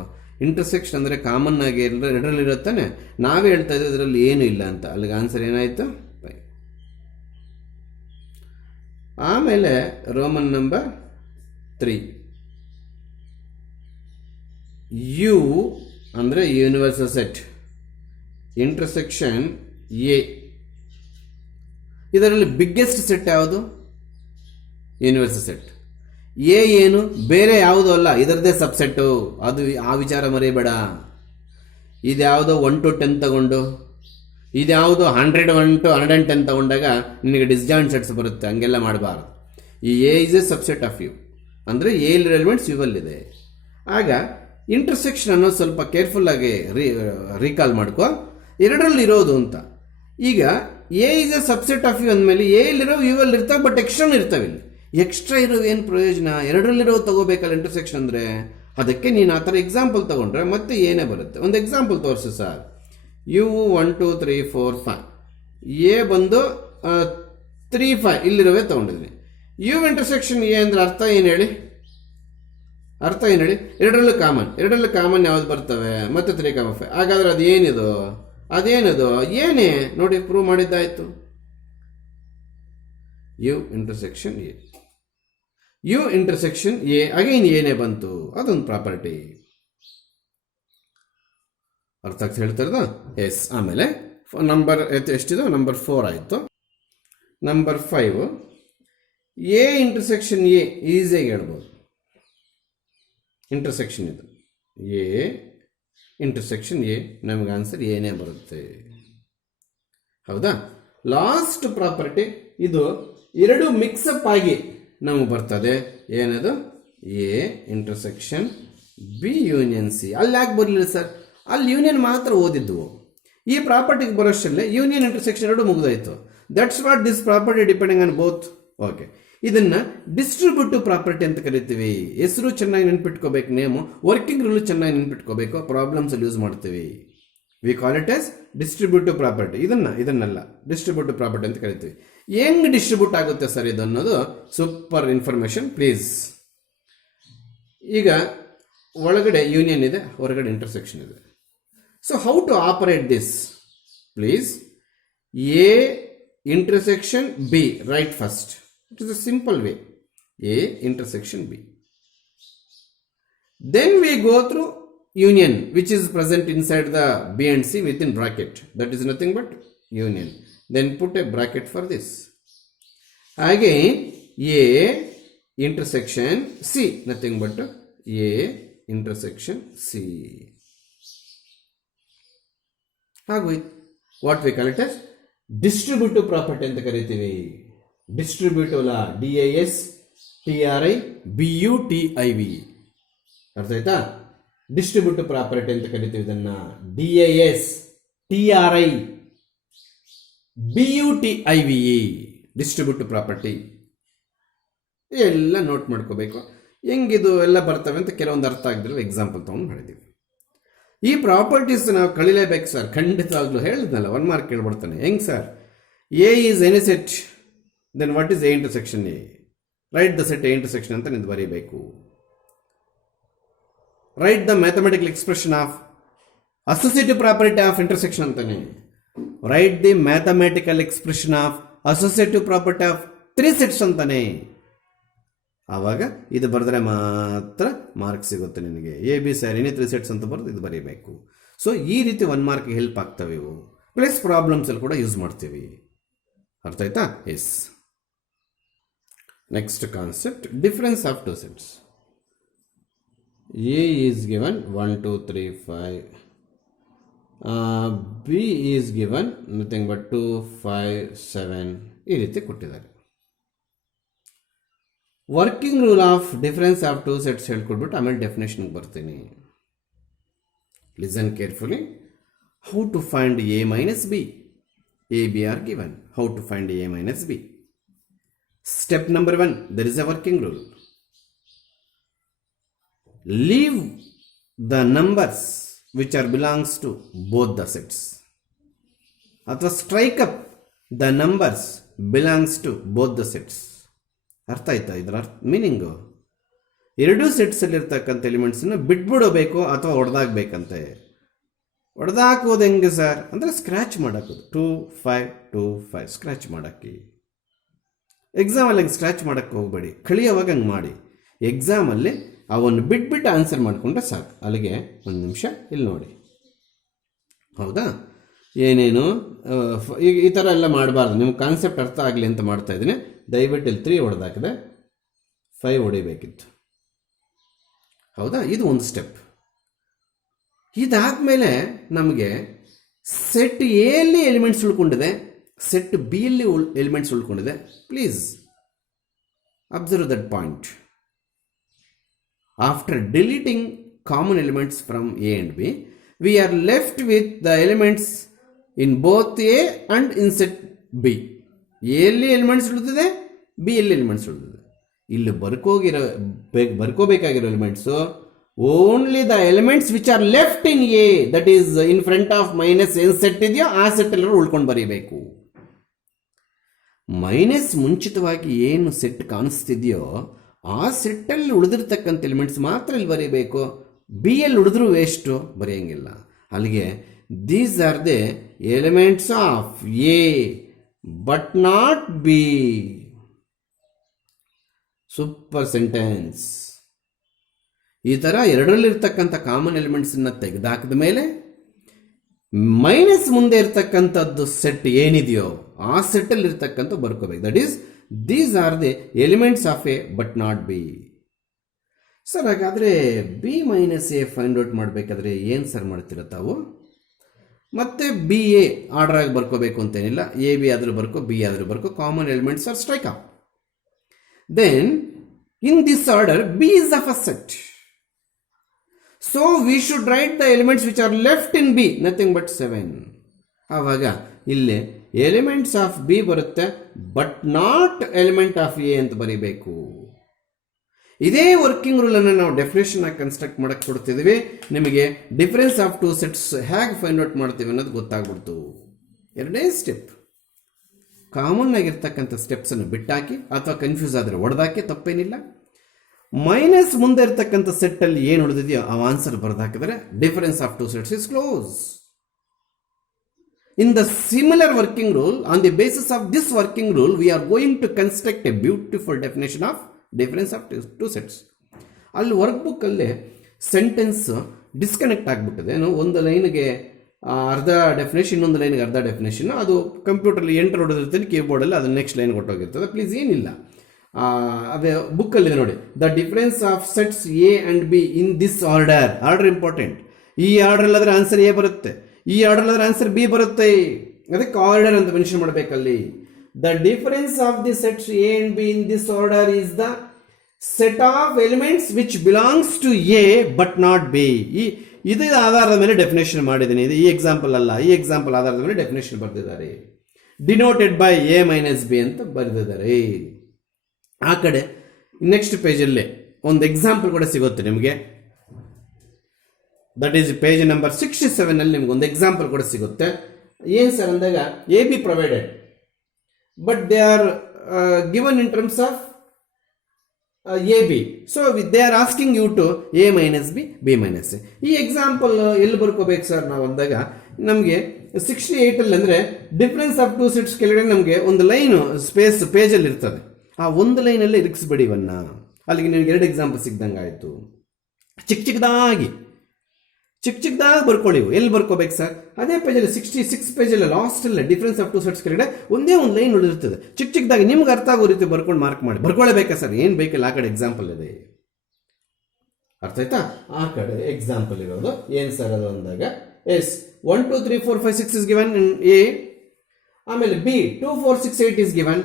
ಇಂಟರ್ಸೆಕ್ಷನ್ ಅಂದರೆ ಕಾಮನ್ ಆಗಿ ಎರಡರಲ್ಲಿ ಇರುತ್ತಾನೆ. ನಾವೇ ಹೇಳ್ತಾ ಇದ್ದೀವಿ ಇದರಲ್ಲಿ ಏನೂ ಇಲ್ಲ ಅಂತ. ಅಲ್ಲಿಗೆ ಆನ್ಸರ್ ಏನಾಯಿತು? ಪೈ. ಆಮೇಲೆ ರೋಮನ್ ನಂಬರ್ 3, ಯು ಅಂದರೆ ಯೂನಿವರ್ಸಲ್ ಸೆಟ್. Intersection A. ಇದರಲ್ಲಿ ಬಿಗ್ಗೆಸ್ಟ್ ಸೆಟ್ ಯಾವುದು? Universal set. ಎ ಏನು? ಬೇರೆ ಯಾವುದೂ ಅಲ್ಲ, ಇದರದೇ ಸಬ್ಸೆಟ್ಟು. ಅದು ಆ ವಿಚಾರ ಮರಿಬೇಡ. ಇದ್ಯಾವುದೋ 1 to 10 ತಗೊಂಡು, ಇದ್ಯಾವುದೋ 101 to 110 ತಗೊಂಡಾಗ ನಿನಗೆ ಡಿಸ್ಜಾಯಿಂಟ್ ಸೆಟ್ಸ್ ಬರುತ್ತೆ. ಹಂಗೆಲ್ಲ ಮಾಡಬಾರ್ದು. ಈ A is a subset of U, ಅಂದರೆ ಎ ಎಲಿಮೆಂಟ್ಸ್ ಇವಲ್ಲಿದೆ. ಆಗ ಇಂಟರ್ಸೆಕ್ಷನ್ ಅನ್ನೋದು ಸ್ವಲ್ಪ ಕೇರ್ಫುಲ್ಲಾಗಿ ರೀಕಾಲ್ ಮಾಡ್ಕೋ, ಎರಡರಲ್ಲಿ ಇರೋದು ಅಂತ. ಈಗ A is a subset of U ಅಂದಮೇಲೆ ಎ ಇಲ್ಲಿರೋ ಇವಲ್ಲಿ ಇರ್ತಾವೆ, ಬಟ್ ಎಕ್ಸ್ಟ್ರಾನು ಇರ್ತಾವೆ. ಇಲ್ಲಿ ಎಕ್ಸ್ಟ್ರಾ ಇರೋ ಏನು ಪ್ರಯೋಜನ? ಎರಡರಲ್ಲಿರೋ ತಗೋಬೇಕಲ್ಲ ಇಂಟರ್ಸೆಕ್ಷನ್ ಅಂದರೆ. ಅದಕ್ಕೆ ನೀನು ಆ ಥರ ಎಕ್ಸಾಂಪಲ್ ತೊಗೊಂಡ್ರೆ ಮತ್ತೆ ಏನೇ ಬರುತ್ತೆ. ಒಂದು ಎಕ್ಸಾಂಪಲ್ ತೋರಿಸು ಸರ್. ಯು 1 2 3 4 5, ಎ ಬಂದು 3 5 ಇಲ್ಲಿರೋವೇ ತೊಗೊಂಡಿದ್ದೀನಿ. ಯು ಇಂಟರ್ಸೆಕ್ಷನ್ ಎ ಅಂದರೆ ಅರ್ಥ ಏನು ಹೇಳಿ? ಎರಡರಲ್ಲೂ ಕಾಮನ್ ಯಾವ್ದು ಬರ್ತವೆ? ಮತ್ತೆ 3 5. ಹಾಗಾದ್ರೆ ಅದೇನಿದು ಏನೇ ನೋಡಿ, ಪ್ರೂವ್ ಮಾಡಿದ್ದಾಯ್ತು. ಯು ಇಂಟರ್ಸೆಕ್ಷನ್ ಎ ಅಗೈನ್ ಏನೇ ಬಂತು, ಅದೊಂದು ಪ್ರಾಪರ್ಟಿ. ಅರ್ಥ ಆಗ್ತಾ ಹೇಳ್ತಾರದ? ಎಸ್. ಆಮೇಲೆ ನಂಬರ್ ಎಷ್ಟಿದೆ? ನಂಬರ್ 4 ಆಯಿತು. ನಂಬರ್ 5, ಎ ಇಂಟರ್ಸೆಕ್ಷನ್ ಎ ಈಸಿಯಾಗಿ ಹೇಳ್ಬೋದು. ಇಂಟರ್ಸೆಕ್ಷನ್ ಇದು ಎ ಇಂಟರ್ಸೆಕ್ಷನ್ ಎ, ನಮಗೆ ಆನ್ಸರ್ ಏನೇ ಬರುತ್ತೆ. ಹೌದಾ? ಲಾಸ್ಟ್ ಪ್ರಾಪರ್ಟಿ ಇದು. ಎರಡು ಮಿಕ್ಸಪ್ ಆಗಿ ನಮಗೆ ಬರ್ತದೆ. ಏನದು? A intersection B union C. ಅಲ್ಲಿ ಯಾಕೆ ಬರಲಿಲ್ಲ ಸರ್? ಅಲ್ಲಿ ಯೂನಿಯನ್ ಮಾತ್ರ ಓದಿದ್ವು. ಈ ಪ್ರಾಪರ್ಟಿಗೆ ಬರೋಷ್ಟಲ್ಲೇ ಯೂನಿಯನ್ ಇಂಟರ್ಸೆಕ್ಷನ್ ಎರಡು ಮುಗಿದೋಯ್ತು. That's what this property depending on both. Okay, ಇದನ್ನ ಡಿಸ್ಟ್ರಿಬ್ಯೂಟಿವ್ ಪ್ರಾಪರ್ಟಿ ಅಂತ ಕರಿತೀವಿ. ಹೆಸರು ಚೆನ್ನಾಗಿ ನೆನ್ಪಿಟ್ಕೋಬೇಕು, ನೇಮು, ವರ್ಕಿಂಗ್ ರೂಲ್ ಚೆನ್ನಾಗಿ ನೆನ್ಪಿಟ್ಕೋಬೇಕು. ಪ್ರಾಬ್ಲಮ್ಸ್ ಅಲ್ಲಿ ಯೂಸ್ ಮಾಡ್ತೀವಿ. We call it as distributive property. ಇದನ್ನೆಲ್ಲ ಡಿಸ್ಟ್ರಿಬ್ಯೂಟಿವ್ ಪ್ರಾಪರ್ಟಿ ಅಂತ ಕರಿತೀವಿ. ಹೆಂಗ್ ಡಿಸ್ಟ್ರಿಬ್ಯೂಟ್ ಆಗುತ್ತೆ ಸರ್ ಇದು ಅನ್ನೋದು ಸೂಪರ್ ಇನ್ಫಾರ್ಮೇಶನ್ ಪ್ಲೀಸ್. ಈಗ ಒಳಗಡೆ ಯೂನಿಯನ್ ಇದೆ, ಹೊರಗಡೆ ಇಂಟರ್ಸೆಕ್ಷನ್ ಇದೆ. So how to operate this please? A intersection B, write first. It is a simple way. A intersection B. Then we go through union, which is present inside the B and C within bracket. That is nothing but union. Then put a bracket for this. Again, A intersection C, nothing but A intersection C. What we call it as distributive property ಅಂತ ಕರಿತೀವಿ. Distributive ಲಾ, DIS TRI BUTIV. ಅರ್ಥ ಆಯ್ತಾ? Distributive property ಅಂತ ಕರಿತೀವಿ ಇದನ್ನ. DIS TRI BUTIV distributive property. ಎಲ್ಲ note ಮಾಡ್ಕೋಬೇಕು. ಹೆಂಗಿದು ಎಲ್ಲ ಬರ್ತವೆ ಅಂತ ಕೆಲವೊಂದು ಅರ್ಥ ಆಗಿದ್ರು ಎಕ್ಸಾಂಪಲ್ ತೊಗೊಂಡು ಮಾಡಿದ್ದೀವಿ. ಈ ಪ್ರಾಪರ್ಟೀಸ್ ನಾವು ಕಳಿಲೇಬೇಕು ಸರ್, ಖಂಡಿತವಾಗ್ಲೂ. ಹೇಳಿದ್ನಲ್ಲ, 1 ಮಾರ್ಕ್ ಕೇಳ್ಬಿಡ್ತಾನೆ. ಹೆಂಗ್ sir? A is any set, then what is A intersection A? Write the set A intersection ಅಂತ ನಿಂದು ಬರೀಬೇಕು. Write the mathematical expression of associative property of intersection ಅಂತಾನೆ. Write the mathematical expression of associative property of 3 sets ಅಂತಾನೆ. ಆವಾಗ ಇದು ಬರೆದ್ರೆ ಮಾತ್ರ mark ಸಿಗುತ್ತೆ ನಿನಗೆ. A B sir any 3 sets ಅಂತ ಬರೆದು ಇದು ಬರೀಬೇಕು. ಸೊ ಈ ರೀತಿ 1 ಮಾರ್ಕ್ ಹೆಲ್ಪ್ ಆಗ್ತವೆ ಇವು. ಪ್ಲಸ್ ಪ್ರಾಬ್ಲಮ್ಸ್ ಅಲ್ಲಿ ಕೂಡ ಯೂಸ್ ಮಾಡ್ತೀವಿ. ಅರ್ಥ ಆಯ್ತಾ? S. Next concept, difference of 2 sets. A is given 1 2 3 5. B is given nothing but 2 5 7. ಈ ರೀತಿ ಕೊಟ್ಟಿದ್ದಾರೆ. Working rule of difference of 2 sets ಹೇಳ್ಕೊಡ್ಬಿಟ್ಟು ಆಮೇಲೆ ಡೆಫಿನೇಷನ್ಗೆ ಬರ್ತೀನಿ. Listen carefully. How to find A minus B. A, B are given. How to find A minus B? Step number 1, there is a working rule. Leave the numbers which are belongs to both the sets. ಅಥವಾ strike up the numbers belongs to both the sets. ಅರ್ಥ ಆಯ್ತಾ ಇದರ meaning? ಎರಡೂ ಸೆಟ್ಸಲ್ಲಿ ಇರ್ತಕ್ಕಂಥ ಎಲಿಮೆಂಟ್ಸನ್ನು ಬಿಟ್ಬಿಡಬೇಕು ಅಥವಾ ಹೊಡೆದಾಗಬೇಕಂತೆ. ಹೊಡೆದಾಕೋದು ಹೆಂಗೆ sir ಅಂದರೆ scratch ಮಾಡೋದು. 2 5 2 5 ಸ್ಕ್ರ್ಯಾಚ್ ಮಾಡೋಕ್ಕೆ. ಎಕ್ಸಾಮಲ್ಲಿ ಹಂಗೆ ಸ್ಕ್ರ್ಯಾಚ್ ಮಾಡೋಕ್ಕೆ ಹೋಗಬೇಡಿ, ಕಳಿಯೋವಾಗ ಹಂಗೆ ಮಾಡಿ. ಎಕ್ಸಾಮಲ್ಲಿ ಅವನ್ನು ಬಿಟ್ಬಿಟ್ಟು ಆನ್ಸರ್ ಮಾಡಿಕೊಂಡ್ರೆ ಸಾಕು. ಅಲ್ಲಿಗೆ 1 ನಿಮಿಷ ಇಲ್ಲಿ ನೋಡಿ. ಹೌದಾ? ಏನೇನು ಈಗ ಈ ಥರ ಎಲ್ಲ ಮಾಡಬಾರ್ದು. ನಿಮ್ಗೆ ಕಾನ್ಸೆಪ್ಟ್ ಅರ್ಥ ಆಗಲಿ ಅಂತ ಮಾಡ್ತಾ ಇದ್ದೀನಿ. ದಯವಿಟ್ಟು ಇಲ್ಲಿ 3 ಹೊಡೆದಾಕಿದೆ, 5 ಹೊಡಿಬೇಕಿತ್ತು. ಹೌದಾ? ಇದು ಒಂದು ಸ್ಟೆಪ್. ಇದಾದಮೇಲೆ ನಮಗೆ ಸೆಟ್ ಎಲ್ಲಿ ಎಲಿಮೆಂಟ್ಸ್ ಉಳ್ಕೊಂಡಿದೆ, ಸೆಟ್ ಬಿಯಲ್ಲಿ ಎಲಿಮೆಂಟ್ಸ್ ಉಳ್ಕೊಂಡಿದೆ. Please observe that point. After deleting common elements from A and B, we are left with the elements in both A and in set B. ಎಲ್ಲಿ ಎಲಿಮೆಂಟ್ಸ್ ಉಳಿದಿದೆ, B ಎಲ್ಲಿ elements ಉಳಿದಿದೆ. ಇಲ್ಲಿ ಬರ್ಕೋಬೇಕಾಗಿರೋ elements only the elements which are left in A, that is in front of minus ಏನು set ಇದೆಯೋ ಆ set ಎಲ್ಲರೂ ಉಳ್ಕೊಂಡು ಬರೀಬೇಕು. ಮೈನಸ್ ಮುಂಚಿತವಾಗಿ ಏನು ಸೆಟ್ ಕಾಣಿಸ್ತಿದೆಯೋ ಆ ಸೆಟ್ಟಲ್ಲಿ ಉಳಿದಿರ್ತಕ್ಕಂಥ ಎಲಿಮೆಂಟ್ಸ್ ಮಾತ್ರ ಇಲ್ಲಿ ಬರೀಬೇಕು. ಬಿ ಎಲ್ಲಿ ಉಳಿದ್ರೂ ವೇಸ್ಟು, ಬರೆಯೋಂಗಿಲ್ಲ. ಅಲ್ಲಿಗೆ these are the elements of A but not B. Super sentence. ಈ ಥರ ಎರಡರಲ್ಲಿರ್ತಕ್ಕಂಥ ಕಾಮನ್ ಎಲಿಮೆಂಟ್ಸನ್ನು ತೆಗೆದಾಕಿದ ಮೇಲೆ ಮೈನಸ್ ಮುಂದೆ ಇರ್ತಕ್ಕಂಥದ್ದು ಸೆಟ್ ಏನಿದೆಯೋ ಆ ಸೆಟ್ಟಲ್ಲಿ ಇರ್ತಕ್ಕಂಥ ಬರ್ಕೋಬೇಕು. That is these are the elements of A but not B. Sir ಹಾಗಾದರೆ B minus A find out ಮಾಡಬೇಕಾದ್ರೆ ಏನು ಸರ್ ಮಾಡ್ತೀರ ತಾವು? ಮತ್ತೆ ಬಿ ಎ ಆರ್ಡರ್ ಆಗಿ ಬರ್ಕೋಬೇಕು ಅಂತೇನಿಲ್ಲ. ಎ ಬಿ ಆದರೂ ಬರ್ಕೋ, ಬಿ ಆದರೂ ಬರ್ಕೋ. Common elements are strike up. Then in this order B is the first set. So we should write the elements which are left in B, nothing but 7. ಆವಾಗ ಇಲ್ಲಿ elements of B ಬರುತ್ತೆ, but not element of A ಅಂತ ಬರೀಬೇಕು. ಇದೇ working ರೂಲನ್ನು ನಾವು definition ಆಗಿ construct ಮಾಡಕ್ಕೆ ಕೊಡ್ತಿದ್ದೀವಿ. ನಿಮಗೆ ಡಿಫರೆನ್ಸ್ ಆಫ್ ಟು ಸೆಟ್ಸ್ ಹೇಗೆ ಫೈಂಡ್ ಔಟ್ ಮಾಡ್ತೀವಿ ಅನ್ನೋದು ಗೊತ್ತಾಗ್ಬಿಡ್ತು. ಎರಡೇ ಸ್ಟೆಪ್. ಕಾಮನ್ ಆಗಿರ್ತಕ್ಕಂಥ ಸ್ಟೆಪ್ಸನ್ನು ಬಿಟ್ಟಾಕಿ ಅಥವಾ ಕನ್ಫ್ಯೂಸ್ ಆದರೆ ಹೊಡೆದಾಕಿ ತಪ್ಪೇನಿಲ್ಲ. ಮೈನಸ್ ಮುಂದೆ ಇರ್ತಕ್ಕಂಥ ಸೆಟ್ಟಲ್ಲಿ ಏನು ಉಳಿದಿದೆಯೋ ಆ ಆನ್ಸರ್ ಬರೆದಾಕಿದ್ರೆ difference of two sets is close. In the similar working rule, on the basis of this working rule, we are going to construct a beautiful definition of difference of two sets. ಅಲ್ಲಿ work ಬುಕ್ಕಲ್ಲಿ sentence disconnect ಆಗಿಬಿಟ್ಟಿದೆ. ಒಂದು ಲೈನ್ಗೆ ಅರ್ಧ definition, ಇನ್ನೊಂದು ಲೈನ್ಗೆ ಅರ್ಧ definition. ಅದು ಕಂಪ್ಯೂಟರ್ಲಿ ಎಂಟರ್ ಹೊಡೆದಿರ್ತೀನಿ, ಕೀಬೋರ್ಡಲ್ಲಿ ಅದು ನೆಕ್ಸ್ಟ್ ಲೈನ್ ಕೊಟ್ಟೋಗಿರ್ತದೆ. ಪ್ಲೀಸ್ ಏನಿಲ್ಲ, ಅದೇ ಬುಕ್ಕಲ್ಲಿದೆ ನೋಡಿ. The difference of sets A and B in this order. Order important. ಈ ಆರ್ಡರ್ ಅಲ್ಲಾದ್ರೆ ಆನ್ಸರ್ ಎ ಬರುತ್ತೆ, ಈ ಆರ್ಡರ್ ಅಲ್ಲಾದ್ರೆ ಆನ್ಸರ್ ಬಿ ಬರುತ್ತೆ. ಅದಕ್ಕೆ ಆರ್ಡರ್ ಅಂತ ಮೆನ್ಷನ್ ಮಾಡಬೇಕಲ್ಲಿ. The difference of the sets A and B in this order is the set of elements which belongs to A but not B. ಇದರ ಆಧಾರದ ಮೇಲೆ definition ಮಾಡಿದ್ದೀನಿ. ಇದು ಈ ಎಕ್ಸಾಂಪಲ್ ಅಲ್ಲ, ಈ ಎಕ್ಸಾಂಪಲ್ ಆಧಾರದ ಮೇಲೆ ಡೆಫಿನೇಷನ್ ಬರೆದಿದ್ದಾರೆ. Denoted by A minus B ಅಂತ ಬರೆದಿದ್ದಾರೆ. ಆ ಕಡೆ ನೆಕ್ಸ್ಟ್ ಪೇಜಲ್ಲಿ ಒಂದು ಎಕ್ಸಾಂಪಲ್ ಕೂಡ ಸಿಗುತ್ತೆ ನಿಮಗೆ. ದಟ್ ಈಸ್ ಪೇಜ್ ನಂಬರ್ 67 ಅಲ್ಲಿ ನಿಮ್ಗೆ ಒಂದು ಎಕ್ಸಾಂಪಲ್ ಕೂಡ ಸಿಗುತ್ತೆ. ಏನು ಸರ್ ಅಂದಾಗ, A B provided but they are given in terms of A B. So they are asking you to A minus B, B minus A. ಈ ಎಕ್ಸಾಂಪಲ್ ಎಲ್ಲಿ ಬರ್ಕೋಬೇಕು ಸರ್ ನಾವು ಅಂದಾಗ, ನಮಗೆ 68 ಅಂದರೆ ಡಿಫರೆನ್ಸ್ ಆಫ್ ಟು ಸೆಟ್ಸ್ ಕೆಳಗಡೆ ನಮಗೆ ಒಂದು ಲೈನ್ ಸ್ಪೇಸ್ ಪೇಜಲ್ಲಿ ಇರ್ತದೆ. ಆ ಒಂದು ಲೈನಲ್ಲಿ ಇರಿಕ್ಸ್ಬೇಡಿ ಇವನ್ನ. ಅಲ್ಲಿಗೆ ನಿಮ್ಗೆ 2 ಎಕ್ಸಾಂಪಲ್ ಸಿಗ್ದಂಗೆ ಆಯಿತು. ಚಿಕ್ಕದಾಗಿ ಬರ್ಕೊಳ್ಳಿ. ಎಲ್ಲಿ ಬರ್ಕೋಬೇಕು ಸರ್? ಅದೇ ಪೇಜಲ್ಲಿ 66 ಪೇಜಲ್ಲಿ ಲಾಸ್ಟಲ್ಲಿ ಡಿಫರೆನ್ಸ್ ಆಫ್ ಟು ಸೆಟ್ಸ್ ಕೆಳಗಡೆ ಒಂದೇ ಒಂದು ಲೈನ್ ಉಳಿದಿರ್ತದೆ. ಚಿಕ್ಕದಾಗಿ ನಿಮ್ಗೆ ಅರ್ಥ ಆಗೋ ರೀತಿ ಬರ್ಕೊಂಡು ಮಾರ್ಕ್ ಮಾಡಿ. ಬರ್ಕೊಳ್ಳೇಬೇಕಾ ಸರ್? ಏನು ಬೇಕಿಲ್ಲ, ಆ ಕಡೆ ಎಕ್ಸಾಂಪಲ್ ಇದೆ. ಅರ್ಥ ಆಯ್ತಾ? ಆ ಕಡೆ ಎಕ್ಸಾಂಪಲ್ ಇರೋದು ಏನು ಸರ್ ಅದು ಅಂದಾಗ, yes 1 2 3 4 5 6 is given in A. ಆಮೇಲೆ B 2 4 6 8 is given.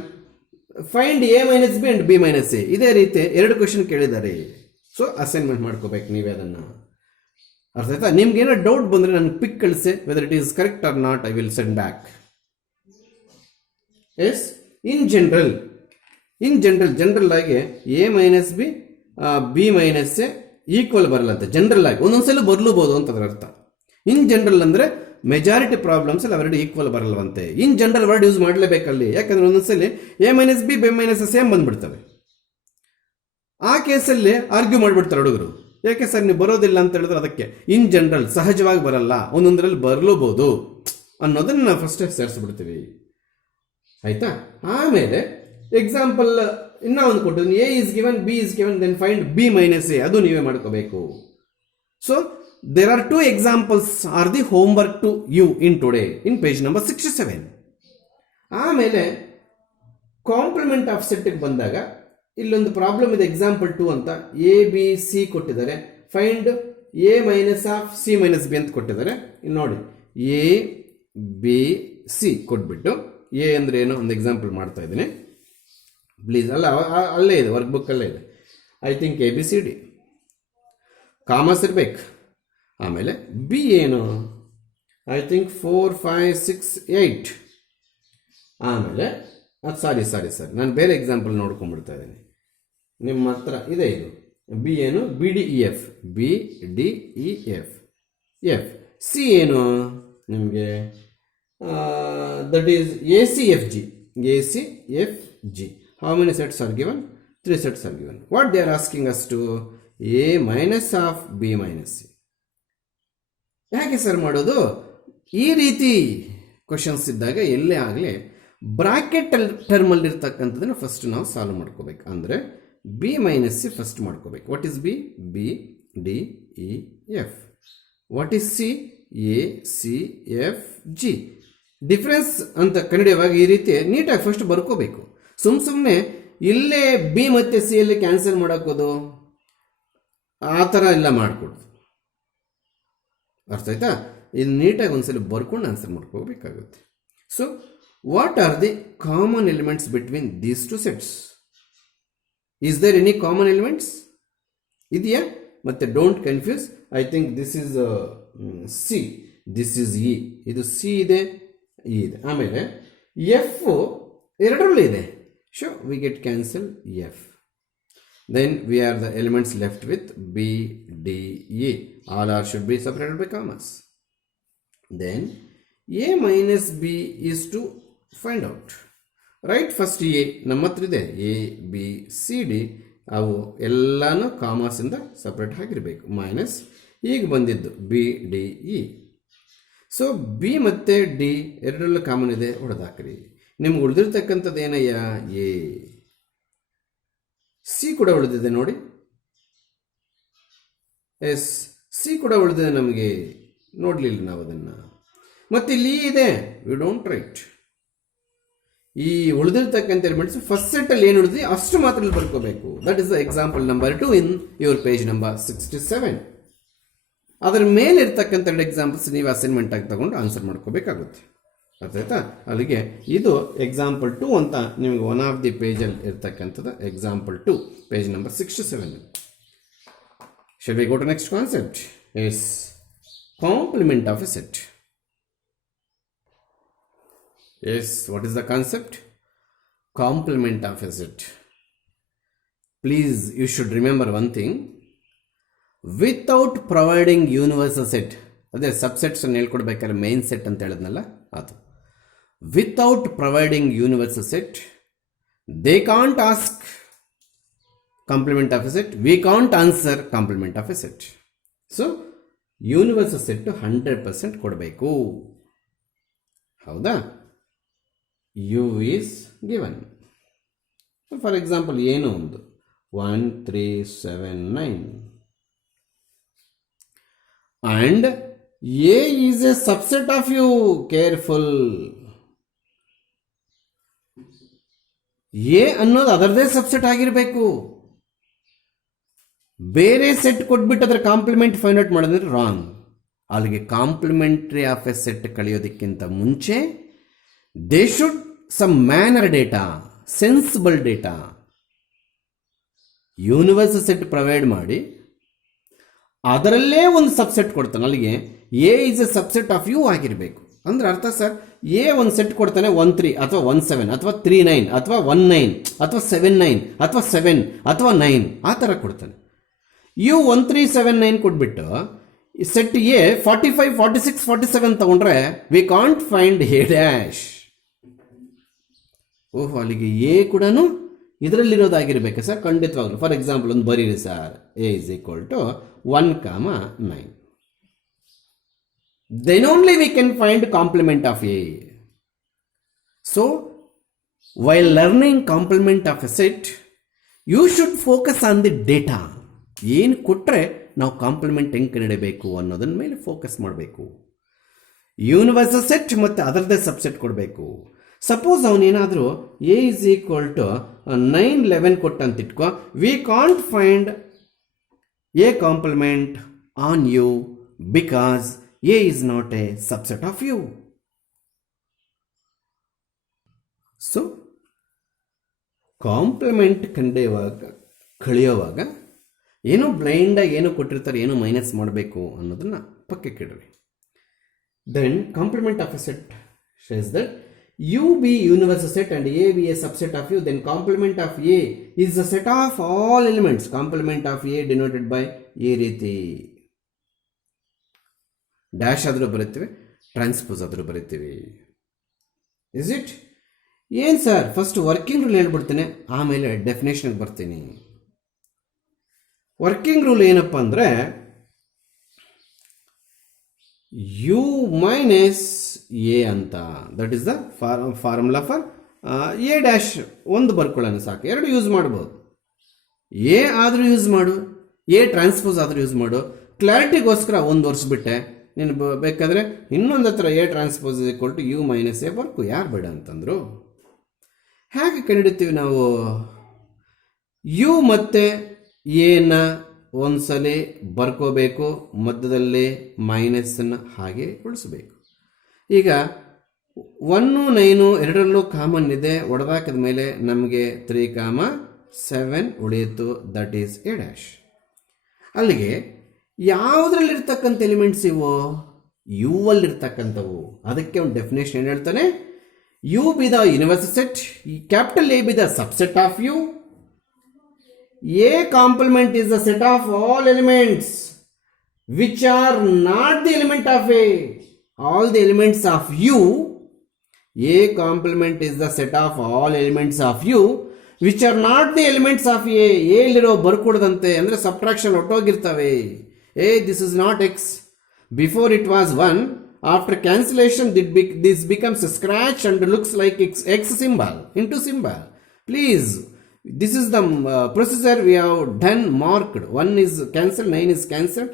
Find A minus B and B minus A. ಇದೇ ರೀತಿ 2 ಕ್ವೆಶ್ಚನ್ ಕೇಳಿದ್ದಾರೆ. ಸೊ ಅಸೈನ್ಮೆಂಟ್ ಮಾಡ್ಕೋಬೇಕು ನೀವೇ ಅದನ್ನು. ಅರ್ಥ ಆಯ್ತಾ? ನಿಮ್ಗೆ ಏನೋ ಡೌಟ್ ಬಂದರೆ ನನಗೆ ಪಿಕ್ ಕಳಿಸಿ. Whether it is correct or not, I will send back. Yes in general ಆಗಿ A minus B, B minus A equal ಬರಲ್ಲಂತೆ. ಜನರಲ್ ಆಗಿ ಒಂದೊಂದ್ಸಲ ಬರ್ಲೂಬಹುದು ಅಂತ ಅದರ ಅರ್ಥ. ಇನ್ ಜನರಲ್ ಅಂದರೆ ಮೆಜಾರಿಟಿ ಪ್ರಾಬ್ಲಮ್ಸ್ ಅಲ್ಲಿ ಅವೆರಡು ಈಕ್ವಲ್ ಬರಲ್ವಂತೆ. ಇನ್ ಜನರಲ್ ವರ್ಡ್ ಯೂಸ್ ಮಾಡಲೇಬೇಕಲ್ಲಿ. ಯಾಕಂದ್ರೆ ಒಂದೊಂದ್ಸಲಿ A minus B, B minus same ಬಂದ್ಬಿಡ್ತವೆ. ಆ ಕೇಸಲ್ಲಿ ಆರ್ಗ್ಯೂ ಮಾಡಿಬಿಡ್ತಾರೆ ಹುಡುಗರು. ಯಾಕೆ ಸರ್ ನೀವು ಬರೋದಿಲ್ಲ ಅಂತ ಹೇಳಿದ್ರೆ ಅದಕ್ಕೆ ಇನ್ ಜನರಲ್ ಸಹಜವಾಗಿ ಬರಲ್ಲ, ಒಂದೊಂದರಲ್ಲಿ ಬರಲೂಬಹುದು ಅನ್ನೋದನ್ನ ನಾವು ಫಸ್ಟ್ ಸೇರಿಸ್ಬಿಡ್ತೀವಿ. ಆಯ್ತಾ? ಆಮೇಲೆ ಎಕ್ಸಾಂಪಲ್ ಇನ್ನೂ ಒಂದು ಕೊಟ್ಟಿದ್ದೀನಿ. A is given, B is given, then find B minus A. ಅದು ನೀವೇ ಮಾಡ್ಕೋಬೇಕು. So there are two examples are the homework to you in today in page number 67. ಆಮೇಲೆ ಕಾಂಪ್ಲಿಮೆಂಟ್ ಆಫ್ ಸೆಟ್ಗೆ ಬಂದಾಗ ಇಲ್ಲೊಂದು ಪ್ರಾಬ್ಲಮ್ ಇದೆ, ಎಕ್ಸಾಂಪಲ್ 2 ಅಂತ. ಎ ಬಿ ಸಿ ಕೊಟ್ಟಿದ್ದಾರೆ, find A minus of C minus B ಅಂತ ಕೊಟ್ಟಿದ್ದಾರೆ. ಇಲ್ಲಿ ನೋಡಿ, ಎ ಬಿ ಸಿ ಕೊಟ್ಬಿಟ್ಟು ಎ ಅಂದ್ರೆ ಏನು ಒಂದು ಎಕ್ಸಾಂಪಲ್ ಮಾಡ್ತಾ ಇದ್ದೀನಿ ಪ್ಲೀಸ್. ಅಲ್ಲೇ ಇದೆ, ವರ್ಕ್ ಬುಕ್ ಅಲ್ಲೇ ಇದೆ. I think A B C D commerce ಇರ್ಬೇಕು. ಆಮೇಲೆ ಬಿ ಏನು, ಐ ಥಿಂಕ್ 4 5 6 8. ಆಮೇಲೆ ಸಾರಿ ನಾನು ಬೇರೆ ಎಕ್ಸಾಂಪಲ್ ನೋಡ್ಕೊಂಡ್ಬಿಡ್ತಾ ಇದ್ದೀನಿ. ನಿಮ್ಮ ಹತ್ರ ಇದೆ ಇದು ಬಿ ಏನು, B D E F, B D E F F. C ಏನು ನಿಮಗೆ, that is A C F G, A C F G. How many sets are given? 3 sets are given. What they are asking us to, a minus of b minus c. ಯಾಕೆ sir ಮಾಡೋದು? ಈ ರೀತಿ questions ಇದ್ದಾಗ ಎಲ್ಲೇ ಆಗಲಿ bracket ಟರ್ಮಲ್ಲಿ ಇರ್ತಕ್ಕಂಥದ್ದನ್ನು first ನಾವು solve ಮಾಡ್ಕೋಬೇಕು. ಅಂದರೆ ಬಿ ಮೈನಸ್ ಸಿ ಫಸ್ಟ್ ಮಾಡ್ಕೋಬೇಕು. What is B? B D E F. What is C? A C F G. Difference ಅಂತ ಕನ್ನಡವಾಗಿ ಈ ರೀತಿ ನೀಟಾಗಿ ಫಸ್ಟ್ ಬರ್ಕೋಬೇಕು. ಸುಮ್ಮನೆ ಇಲ್ಲೇ ಬಿ ಮತ್ತು ಸಿಯಲ್ಲಿ ಕ್ಯಾನ್ಸಲ್ ಮಾಡೋಕ್ಕೋದು ಆ ಥರ ಎಲ್ಲ ಮಾಡಿಕೊಡ್ದು. ಅರ್ಥ ಆಯ್ತಾ? ಇದು ನೀಟಾಗಿ ಒಂದ್ಸಲ ಬರ್ಕೊಂಡು ಆನ್ಸರ್ ಮಾಡ್ಕೋಬೇಕಾಗುತ್ತೆ. So what are the common elements between these two sets? Is there any common elements? ಇದೆಯಾ? ಮತ್ತೆ don't confuse. I think this is C, this is E. ಇದು ಸಿ ಇದೆ, ಇ ಇದೆ. ಆಮೇಲೆ ಎಫ್ ಎರಡರಲ್ಲೂ ಇದೆ. So we get cancel F. Then we are the elements left with B, D, E. All are should be separated by commas. Then A minus B is to find out. Right, first A ನಮ್ಮ ಹತ್ರ ಇದೆ, A, B, C, D. ಅವು ಎಲ್ಲಾನು commerce ಇಂದ separate ಆಗಿರಬೇಕು. Minus ಈಗ ಬಂದಿದ್ದು B, D, E. So B ಮತ್ತು ಡಿ ಎರಡರಲ್ಲೂ ಕಾಮನ್ ಇದೆ, ಹೊಡೆದಾಕ್ರಿ. ನಿಮ್ಗೆ ಉಳಿದಿರ್ತಕ್ಕಂಥದ್ದು ಏನಯ್ಯ? ಎ. ಸಿ ಕೂಡ ಉಳಿದಿದೆ ನೋಡಿ. ಎಸ್, ಸಿ ಕೂಡ ಉಳಿದಿದೆ, ನಮಗೆ ನೋಡಲಿಲ್ಲ ನಾವು ಅದನ್ನು. ಮತ್ತು ಇಲ್ಲಿ ಇದೆ, ವಿ ಡೋಂಟ್ ರೈಟ್. ಈ ಉಳಿದಿರ್ತಕ್ಕಂಥ ಎಲಿಮೆಂಟ್ಸ್ ಫಸ್ಟ್ ಸೆಟ್ಟಲ್ಲಿ ಏನು ಉಳಿದಿದೆ ಅಷ್ಟು ಮಾತ್ರ ಇಲ್ಲಿ ಬರ್ಕೋಬೇಕು. That is the example number 2 in your page number 67. ಅದರ ಮೇಲೆ ಇರ್ತಕ್ಕಂಥ 2 ಎಕ್ಸಾಂಪಲ್ಸ್ ನೀವು ಅಸೈನ್ಮೆಂಟ್ ಆಗಿ ತಗೊಂಡು ಆನ್ಸರ್ ಮಾಡ್ಕೋಬೇಕಾಗುತ್ತೆ. ಅರ್ಥಾಯ್ತಾ? ಅಲ್ಲಿಗೆ ಇದು ಎಕ್ಸಾಂಪಲ್ 2 ಅಂತ ನಿಮಗೆ ಒನ್ ಆಫ್ ದಿ ಪೇಜಲ್ಲಿ ಇರ್ತಕ್ಕಂಥದ್ದು example 2, page number 67. Shall we go to next concept? Yes, complement of a set. Yes, what is the concept? Complement of a set. Please, you should remember one thing. Without providing universal set, ಅದೇ subsets ಅನ್ನು ಹೇಳ್ಕೊಡ್ಬೇಕಾದ್ರೆ main set ಅಂತ ಹೇಳಿದ್ನಲ್ಲ ಅದು. Without providing universal set, they can't ask complement of a set. We can't answer complement of a set. So, universal set 100% ಕೊಡಬೇಕು. ಹೌದಾ? U is given. So, for example, ಏನು ಒಂದು 1 3 7 9 and A is a subset of U. Careful. A ಅನ್ನೋದು ಅದರದೇ subset ಆಗಿರಬೇಕು. ಬೇರೆ set ಕೊಟ್ಬಿಟ್ಟು ಅದರ ಕಾಂಪ್ಲಿಮೆಂಟ್ ಫೈಂಡ್ ಔಟ್ ಮಾಡಿದ್ರೆ ರಾಂಗ್. ಅಲ್ಲಿಗೆ ಕಾಂಪ್ಲಿಮೆಂಟ್ರಿ ಆಫ್ ಎ ಸೆಟ್ ಕಳೆಯೋದಕ್ಕಿಂತ ಮುಂಚೆ they should some manner data, sensible data, universal set provide ಮಾಡಿ ಅದರಲ್ಲೇ ಒಂದು ಸಬ್ಸೆಟ್ ಕೊಡ್ತಾನೆ. ಅಲ್ಲಿಗೆ A is a subset of U ಆಗಿರಬೇಕು. ಅಂದ್ರೆ ಅರ್ಥ ಸರ್, ಎ ಒಂದು ಸೆಟ್ ಕೊಡ್ತಾನೆ 1 3 ಅಥವಾ 1 7 ಅಥವಾ 3 9 ಅಥವಾ 1 9 ಅಥವಾ 7 9 ಅಥವಾ 7 ಅಥವಾ 9 ಆ ಥರ ಕೊಡ್ತಾನೆ. ಯು 1 3 7 9 ಕೊಟ್ಬಿಟ್ಟು ಸೆಟ್ ಎ 45 46 47 ತಗೊಂಡ್ರೆ we can't find A dash. ಓಹೋ, ಅಲ್ಲಿಗೆ ಎ ಕೂಡ ಇದರಲ್ಲಿರೋದಾಗಿರ್ಬೇಕು ಸರ್? ಖಂಡಿತವಾಗ್ಲು. ಫಾರ್ ಎಕ್ಸಾಂಪಲ್ ಒಂದು ಬರೀರಿ sir, A is equal to 1, 9. Then only we can find complement of A. So, while learning complement of a set, you should focus on the data. ಏನು ಕೊಟ್ಟರೆ ನಾವು ಕಾಂಪ್ಲಿಮೆಂಟ್ ಹೆಂಗೆ ಕಂಡುಹಿಡಬೇಕು ಅನ್ನೋದನ್ನ ಮೇಲೆ ಫೋಕಸ್ ಮಾಡಬೇಕು. ಯೂನಿವರ್ಸಲ್ ಸೆಟ್ ಮತ್ತು ಅದರದ್ದೇ ಸಬ್ಸೆಟ್ ಕೊಡಬೇಕು. ಸಪೋಸ್ ಅವನೇನಾದರೂ ಎ ಇಸ್ ಈಕ್ವಲ್ ಟು 9, 11 ಕೊಟ್ಟಂತ ಇಟ್ಕೋ, we can't find A complement on U because A is not a subset of U. So complement ಕಳೆಯುವಾಗ ಏನೋ ಬ್ಲೈಂಡಾಗಿ ಏನೋ ಕೊಟ್ಟಿರ್ತಾರೆ, ಏನೋ ಮೈನಸ್ ಮಾಡಬೇಕು ಅನ್ನೋದನ್ನು ಪಕ್ಕಕ್ಕೆ ಇಡ್ರಿ. Then complement of A set says that U be universal set and A be a subset of U, then complement of A is the set of all elements. Complement of A denoted by A ರೀತಿ dash ಆದರೂ ಬರೀತೀವಿ, transpose ಆದರೂ ಬರೀತೀವಿ. Is it? ಏನು ಸರ್, first working rule ಹೇಳ್ಬಿಡ್ತೀನಿ, ಆಮೇಲೆ ಡೆಫಿನೇಷನ್ಗೆ ಬರ್ತೀನಿ. ವರ್ಕಿಂಗ್ ರೂಲ್ ಏನಪ್ಪ ಅಂದರೆ ಯು ಮೈನಸ್ ಎ ಅಂತ, that is the formula for A dash. ಒಂದು ಬರ್ಕೊಳ್ಳೋಣ ಸಾಕು, ಎರಡು ಯೂಸ್ ಮಾಡ್ಬೋದು. ಎ ಆದರೂ ಯೂಸ್ ಮಾಡು, ಎ ಟ್ರಾನ್ಸ್ಪೋಸ್ ಆದರೂ ಯೂಸ್ ಮಾಡು. ಕ್ಲಾರಿಟಿಗೋಸ್ಕರ ಒಂದು ವರ್ಷಬಿಟ್ಟೆ, ನೀನು ಬೇಕಾದರೆ ಇನ್ನೊಂದು ಹತ್ರ A transpose equal to U minus A ಬರ್ಕು, ಯಾರು ಬೇಡ ಅಂತಂದರು. ಹೇಗೆ ಕಂಡುಹಿಡಿತೀವಿ ನಾವು? ಯು ಮತ್ತು ಎನ ಒಂದ್ಸಲಿ ಬರ್ಕೋಬೇಕು, ಮಧ್ಯದಲ್ಲಿ ಮೈನಸ್ಸನ್ನು ಹಾಗೆ ಉಳಿಸ್ಬೇಕು. ಈಗ 1, 9 ಎರಡರಲ್ಲೂ ಕಾಮನ್ ಇದೆ, ಒಡೆದಾಕಿದ ಮೇಲೆ ನಮಗೆ 3, 7 ಉಳಿಯಿತು, ದಟ್ ಈಸ್ ಎ ಡ್ಯಾಶ್. ಅಲ್ಲಿಗೆ ಯಾವುದ್ರಲ್ಲಿರ್ತಕ್ಕಂಥ ಎಲಿಮೆಂಟ್ಸ್ ಇವು? ಯು ಅಲ್ಲಿರ್ತಕ್ಕಂಥವು. ಅದಕ್ಕೆ ಒಂದು ಡೆಫಿನೇಷನ್ ಏನು ಹೇಳ್ತಾನೆ? U be the universal set, capital A be the subset of U. A complement is the set of all elements which are not the element of A. All the elements of U. A complement is the set of all elements of U which are not the elements of A. A ಇಲ್ಲಿರೋ ಬರ್ಕೊಡ್ದಂತೆ ಅಂದರೆ subtraction ಒಟ್ಟೋಗಿರ್ತವೆ. A, this is not X. Before it was 1. After cancellation this becomes a scratch and looks like X symbol into symbol. Please, this is the procedure we have done, marked. 1 is cancelled, 9 is cancelled,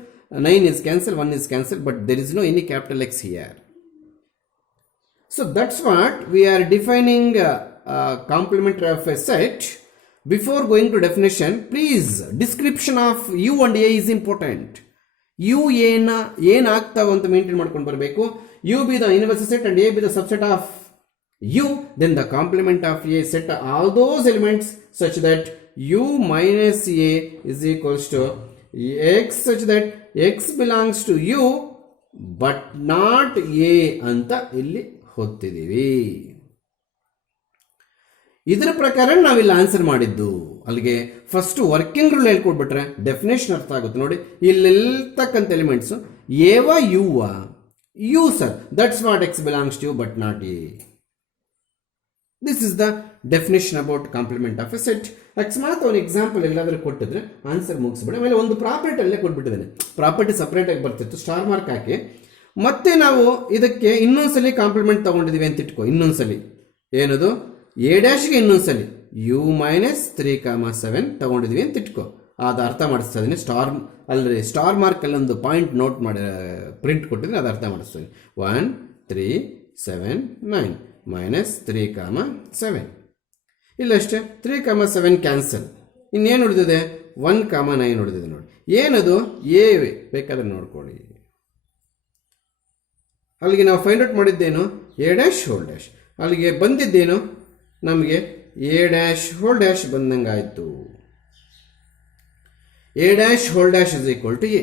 9 is cancelled, 1 is cancelled, but there is no any capital X here. So that's what we are defining complementary of a set. Before going to definition, please, description of U and A is important. U ಏನು ಆಗ್ತಾವ ಅಂತ maintain ಮಾಡ್ಕೊಂಡು ಬರಬೇಕು. U be the universal set and A be the subset of U, then the complement of A set all those elements such that U minus A is equals to X such that X belongs to U but not A ಅಂತ ಇಲ್ಲಿ ಹೊತ್ತಿದ್ದೀವಿ. ಇದರ ಪ್ರಕಾರ ನಾವಿಲ್ಲಿ answer ಮಾಡಿದ್ದು. ಅಲ್ಲಿಗೆ first working rule ಹೇಳ್ಕೊಡ್ಬಿಟ್ರೆ definition ಅರ್ಥ ಆಗುತ್ತೆ. ನೋಡಿ, ಇಲ್ಲಿರ್ತಕ್ಕಂಥ ಎಲಿಮೆಂಟ್ಸು ಎವ ಯುವ U sir, that's what X belongs to U but not A. This is the definition about complement of A set. ಅಕಸ್ಮಾತ್ ಒಂದು ಎಕ್ಸಾಂಪಲ್ ಎಲ್ಲಾದರೂ ಕೊಟ್ಟಿದ್ರೆ ಆನ್ಸರ್ ಮುಗಿಸ್ಬಿಡ. ಆಮೇಲೆ ಒಂದು ಪ್ರಾಪರ್ಟಿ ಅಲ್ಲೇ ಕೊಟ್ಬಿಟ್ಟಿದ್ದೇನೆ, ಪ್ರಾಪರ್ಟಿ ಸಪ್ರೇಟಾಗಿ ಬರ್ತಿತ್ತು, ಸ್ಟಾರ್ ಮಾರ್ಕ್ ಹಾಕಿ. ಮತ್ತೆ ನಾವು ಇದಕ್ಕೆ ಇನ್ನೊಂದ್ಸಲಿ ಕಾಂಪ್ಲಿಮೆಂಟ್ ತೊಗೊಂಡಿದ್ದೀವಿ ಅಂತ ಇಟ್ಕೋ. ಇನ್ನೊಂದ್ಸಲಿ ಏನದು ಎ ಡ್ಯಾಶ್ಗೆ ಇನ್ನೊಂದ್ಸಲಿ ಯು ಮೈನಸ್ 3, 7 ತೊಗೊಂಡಿದ್ವಿ ಅಂತ ಇಟ್ಕೋ. ಅದು ಅರ್ಥ ಮಾಡಿಸ್ತಾ ಇದ್ದೀನಿ. ಸ್ಟಾರ್ ಮಾರ್ಕಲ್ಲಿ ಒಂದು ಪಾಯಿಂಟ್ ನೋಟ್ ಮಾಡಿ ಪ್ರಿಂಟ್ ಕೊಟ್ಟಿದ್ದೀನಿ, ಅದು ಅರ್ಥ ಮಾಡಿಸ್ತಾ ಇದ್ದೀನಿ. 1, 3, 7, 9 ಮೈನಸ್ 3, 7. ಇಲ್ಲಷ್ಟೇ 3, 7 ಕ್ಯಾನ್ಸಲ್. ಇನ್ನೇನು ಉಳಿದಿದೆ? 1, 9 ಉಳಿದಿದೆ. ನೋಡಿ, ಏನದು ಎ ಬೇಕಾದ್ರೆ ನೋಡ್ಕೊಳ್ಳಿ. ಅಲ್ಲಿಗೆ ನಾವು ಫೈಂಡ್ ಔಟ್ ಮಾಡಿದ್ದೇನು? A dash whole dash. ಅಲ್ಲಿಗೆ ಬಂದಿದ್ದೇನು ನಮಗೆ? ಎ ಡ್ಯಾಶ್ ಹೋಲ್ ಡ್ಯಾಶ್ ಬಂದಂಗೆ ಆಯಿತು. A dash whole dash is equal to A.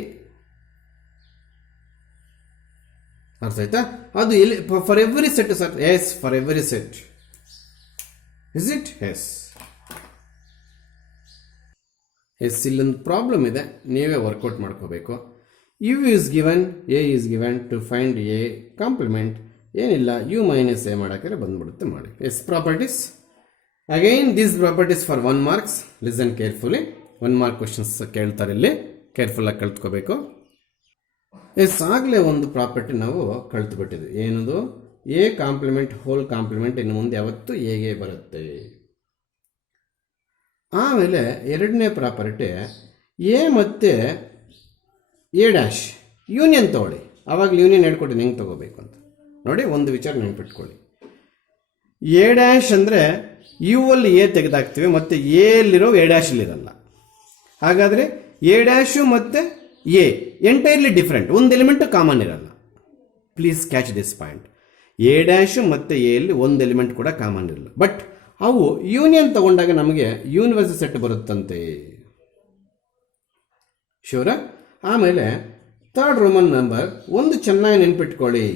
ಅರ್ಥ ಆಯ್ತಾ? ಅದು ಎಲ್ಲಿ for every set sir? Yes, for every set. Is it? Yes. Yes, ಇಲ್ಲೊಂದು ಪ್ರಾಬ್ಲಮ್ ಇದೆ, ನೀವೇ ವರ್ಕೌಟ್ ಮಾಡ್ಕೋಬೇಕು. U is given, A is given to find A complement. ಏನಿಲ್ಲ, U minus A ಮಾಡೋಕ್ಕೆ ಬಂದ್ಬಿಡುತ್ತೆ. ಮಾಡಿ. Yes, properties. Again these properties for 1 marks. Listen carefully. 1 mark questions ಕೇಳ್ತಾರೆ ಇಲ್ಲಿ, ಕೇರ್ಫುಲ್ಲಾಗಿ ಕಲ್ತ್ಕೋಬೇಕು. ಎಸ್, ಆಗಲೇ ಒಂದು ಪ್ರಾಪರ್ಟಿ ನಾವು ಕಲ್ತು ಬಿಟ್ಟಿದ್ವಿ. ಏನದು? ಎ ಕಾಂಪ್ಲಿಮೆಂಟ್ ಹೋಲ್ ಕಾಂಪ್ಲಿಮೆಂಟ್ ಇನ್ನು ಮುಂದೆ ಯಾವತ್ತು ಎಗೆ ಬರುತ್ತೆ. ಆಮೇಲೆ ಎರಡನೇ ಪ್ರಾಪರ್ಟಿ, ಎ ಮತ್ತು ಎ ಡ್ಯಾಶ್ ಯೂನಿಯನ್ ತೊಗೊಳ್ಳಿ. ಆವಾಗಲೇ ಯೂನಿಯನ್ ಹೇಳ್ಕೊಟ್ಟಿನಿ ಹೆಂಗೆ ತೊಗೋಬೇಕು ಅಂತ. ನೋಡಿ, ಒಂದು ವಿಚಾರ ನೆನ್ಪಿಟ್ಕೊಳ್ಳಿ. ಎ ಡ್ಯಾಶ್ ಅಂದರೆ ಯು ಅಲ್ಲಿ ಎ ತೆಗೆದಾಕ್ತೀವಿ ಮತ್ತು ಎ ಅಲ್ಲಿರೋ ಎ ಡ್ಯಾಶಲ್ಲಿರಲ್ಲ. ಹಾಗಾದರೆ ಎ ಡ್ಯಾಶು ಮತ್ತು ಎ ಎಂಟೈರ್ಲಿ ಡಿಫ್ರೆಂಟ್, ಒಂದು ಎಲಿಮೆಂಟು ಕಾಮನ್ ಇರಲ್ಲ. Please catch this point. A dash ಮತ್ತು ಎ ಅಲ್ಲಿ ಒಂದು ಎಲಿಮೆಂಟ್ ಕೂಡ ಕಾಮನ್ ಇರಲ್ಲ. ಬಟ್ ಅವು ಯೂನಿಯನ್ ತಗೊಂಡಾಗ ನಮಗೆ ಯೂನಿವರ್ಸಲ್ ಸೆಟ್ ಬರುತ್ತಂತೆ. ಶೂರ? ಆಮೇಲೆ ಥರ್ಡ್ ರೋಮನ್ ನಂಬರ್ ಒಂದು ಚೆನ್ನಾಗಿ ನೆನ್ಪಿಟ್ಕೊಳ್ಳಿ.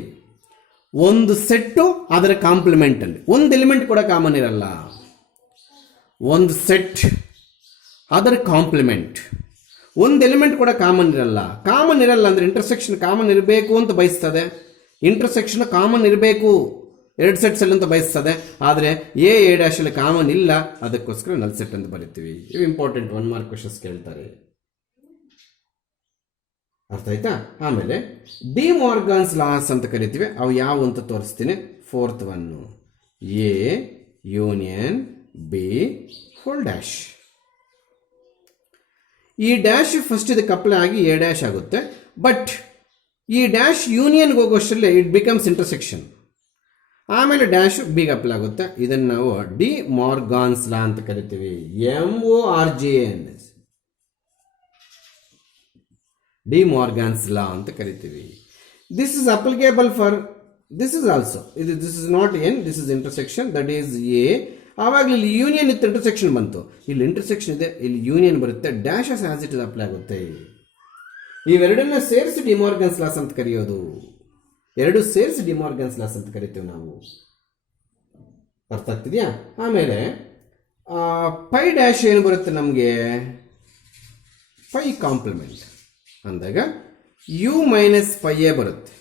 ಒಂದು ಸೆಟ್ಟು ಅದರ ಕಾಂಪ್ಲಿಮೆಂಟಲ್ಲಿ ಒಂದು ಎಲಿಮೆಂಟ್ ಕೂಡ ಕಾಮನ್ ಇರಲ್ಲ. ಒಂದು ಸೆಟ್ ಅದರ ಕಾಂಪ್ಲಿಮೆಂಟ್, ಒಂದು ಎಲಿಮೆಂಟ್ ಕೂಡ ಕಾಮನ್ ಇರಲ್ಲ. ಕಾಮನ್ ಇರಲ್ಲ ಅಂದರೆ ಇಂಟರ್ಸೆಕ್ಷನ್ ಕಾಮನ್ ಇರಬೇಕು ಅಂತ ಬಯಸ್ತದೆ. ಇಂಟರ್ಸೆಕ್ಷನ್ ಕಾಮನ್ ಇರಬೇಕು ಎರಡು ಸೆಟ್ಸಲ್ಲಿ ಅಂತ ಬಯಸ್ತದೆ. ಆದರೆ ಎ ಡ್ಯಾಶಲ್ಲಿ ಕಾಮನ್ ಇಲ್ಲ, ಅದಕ್ಕೋಸ್ಕರ ನಲ್ ಸೆಟ್ ಅಂತ ಬರಿತೀವಿ. ಇವು ಇಂಪಾರ್ಟೆಂಟ್ 1 ಮಾರ್ಕ್ ಕ್ವೆಶ್ಚನ್ಸ್ ಕೇಳ್ತಾರೆ. ಅರ್ಥ ಆಯ್ತಾ? ಆಮೇಲೆ ಡಿ ಮಾರ್ಗನ್ಸ್ ಲಾಸ್ ಅಂತ ಕರಿತೀವಿ. ಅವು ಯಾವ ಅಂತ ತೋರಿಸ್ತೀನಿ. Fourth one A union B hole dash. ಈ ಡ್ಯಾಶ್ ಫಸ್ಟ್ ಇದಕ್ಕೆ ಅಪ್ಲೈ ಆಗಿ ಎ ಡ್ಯಾಶ್ ಆಗುತ್ತೆ. ಬಟ್ ಈ ಡ್ಯಾಶ್ ಯೂನಿಯನ್ಗೆ ಹೋಗೋಷ್ಟರಲ್ಲಿ ಇಟ್ ಬಿಕಮ್ಸ್ ಇಂಟರ್ಸೆಕ್ಷನ್. ಆಮೇಲೆ ಡ್ಯಾಶ್ ಬಿಗೆ ಅಪ್ಲೈ ಆಗುತ್ತೆ. ಇದನ್ನು ನಾವು ಡಿ ಮಾರ್ಗನ್ಸ್ ಲಾ ಅಂತ ಕರಿತೀವಿ. MORGAN, ಡಿ ಮಾರ್ಗನ್ಸ್ ಲಾ ಅಂತ ಕರಿತೀವಿ. This is applicable for this is also. This is not an, this is intersection, that is A. ಆವಾಗ ಇಲ್ಲಿ ಯೂನಿಯನ್ ಇತ್ತು, ಇಂಟರ್ಸೆಕ್ಷನ್ ಬಂತು. ಇಲ್ಲಿ ಇಂಟರ್ಸೆಕ್ಷನ್ ಇದೆ, ಇಲ್ಲಿ ಯೂನಿಯನ್ ಬರುತ್ತೆ. Dash as it is apply ಆಗುತ್ತೆ. ಇವೆರಡನ್ನ ಸೇರಿಸಿ ಡಿಮಾರ್ಗನ್ಸ್ ಲಾಸ್ ಅಂತ ಕರೆಯೋದು. ಎರಡು ಸೇರಿಸಿ ಡಿಮಾರ್ಗನ್ಸ್ ಲಾಸ್ ಅಂತ ಕರಿತೀವಿ ನಾವು. ಅರ್ಥ ಆಗ್ತಿದೆಯಾ? ಆಮೇಲೆ ಪೈ ಡ್ಯಾಶ್ ಏನು ಬರುತ್ತೆ ನಮಗೆ? ಪೈ ಕಾಂಪ್ಲಿಮೆಂಟ್ ಅಂದಾಗ ಯು ಮೈನಸ್ ಪೈ ಎ ಬರುತ್ತೆ.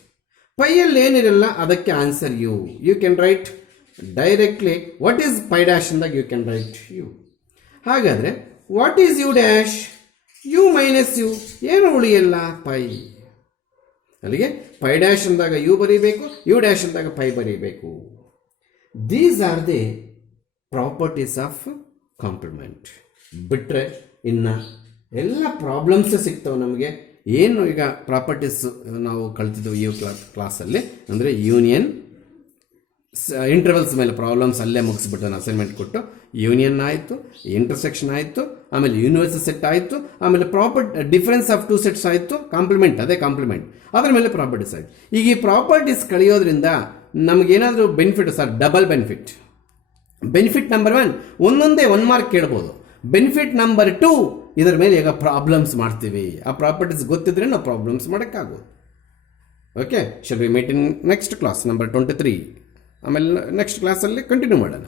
ಪೈಯಲ್ಲಿ ಏನಿರಲ್ಲ, ಅದಕ್ಕೆ answer U. You can write directly what is phi dash ಅಂದಾಗ ಯು ಕ್ಯಾನ್ ರೈಟ್ ಯು. ಹಾಗಾದರೆ what is U dash? U minus U, ಏನು ಉಳಿಯಲ್ಲ? ಪೈ. ಅಲ್ಲಿಗೆ ಪೈ ಡ್ಯಾಶ್ ಅಂದಾಗ ಯು ಬರೀಬೇಕು, ಯು ಡ್ಯಾಶ್ ಅಂದಾಗ ಪೈ ಬರೀಬೇಕು. These are the properties of complement. ಬಿಟ್ಟರೆ ಇನ್ನು ಎಲ್ಲ ಪ್ರಾಬ್ಲಮ್ಸ್ ಸಿಗ್ತವೆ ನಮಗೆ. ಏನು ಈಗ ಪ್ರಾಪರ್ಟೀಸ್ ನಾವು ಕಲ್ತಿದ್ವು ಈ ಕ್ಲಾಸಲ್ಲಿ ಅಂದರೆ ಯೂನಿಯನ್, ಇಂಟರ್ವಲ್ಸ್ ಮೇಲೆ ಪ್ರಾಬ್ಲಮ್ಸ್ ಅಲ್ಲೇ ಮುಗಿಸ್ಬಿಟ್ಟು ನಾನು ಅಸೈನ್ಮೆಂಟ್ ಕೊಟ್ಟು ಯೂನಿಯನ್ ಆಯಿತು, ಇಂಟರ್ಸೆಕ್ಷನ್ ಆಯಿತು, ಆಮೇಲೆ ಯೂನಿವರ್ಸಲ್ ಸೆಟ್ ಆಯಿತು, ಆಮೇಲೆ ಡಿಫರೆನ್ಸ್ ಆಫ್ ಟೂ ಸೆಟ್ಸ್ ಆಯಿತು, ಕಾಂಪ್ಲಿಮೆಂಟ್ ಅದೇ ಕಾಂಪ್ಲಿಮೆಂಟ್, ಅದರ ಮೇಲೆ ಪ್ರಾಪರ್ಟೀಸ್ ಆಯಿತು. ಈಗ ಈ ಪ್ರಾಪರ್ಟೀಸ್ ಕಳೆಯೋದ್ರಿಂದ ನಮಗೇನಾದರೂ benefit sir? Double benefit. Benefit number 1 ಒಂದೊಂದೇ 1 ಮಾರ್ಕ್ ಕೇಳ್ಬೋದು. ಬೆನಿಫಿಟ್ ನಂಬರ್ 2 ಇದರ ಮೇಲೆ ಈಗ ಪ್ರಾಬ್ಲಮ್ಸ್ ಮಾಡ್ತೀವಿ. ಆ ಪ್ರಾಪರ್ಟೀಸ್ ಗೊತ್ತಿದ್ರೆ ನಾವು ಪ್ರಾಬ್ಲಮ್ಸ್ ಮಾಡೋಕ್ಕಾಗೋದು. Okay, shall we meet in next class number 23. ಆಮೇಲೆ ನೆಕ್ಸ್ಟ್ ಕ್ಲಾಸಲ್ಲಿ ಕಂಟಿನ್ಯೂ ಮಾಡೋಣ.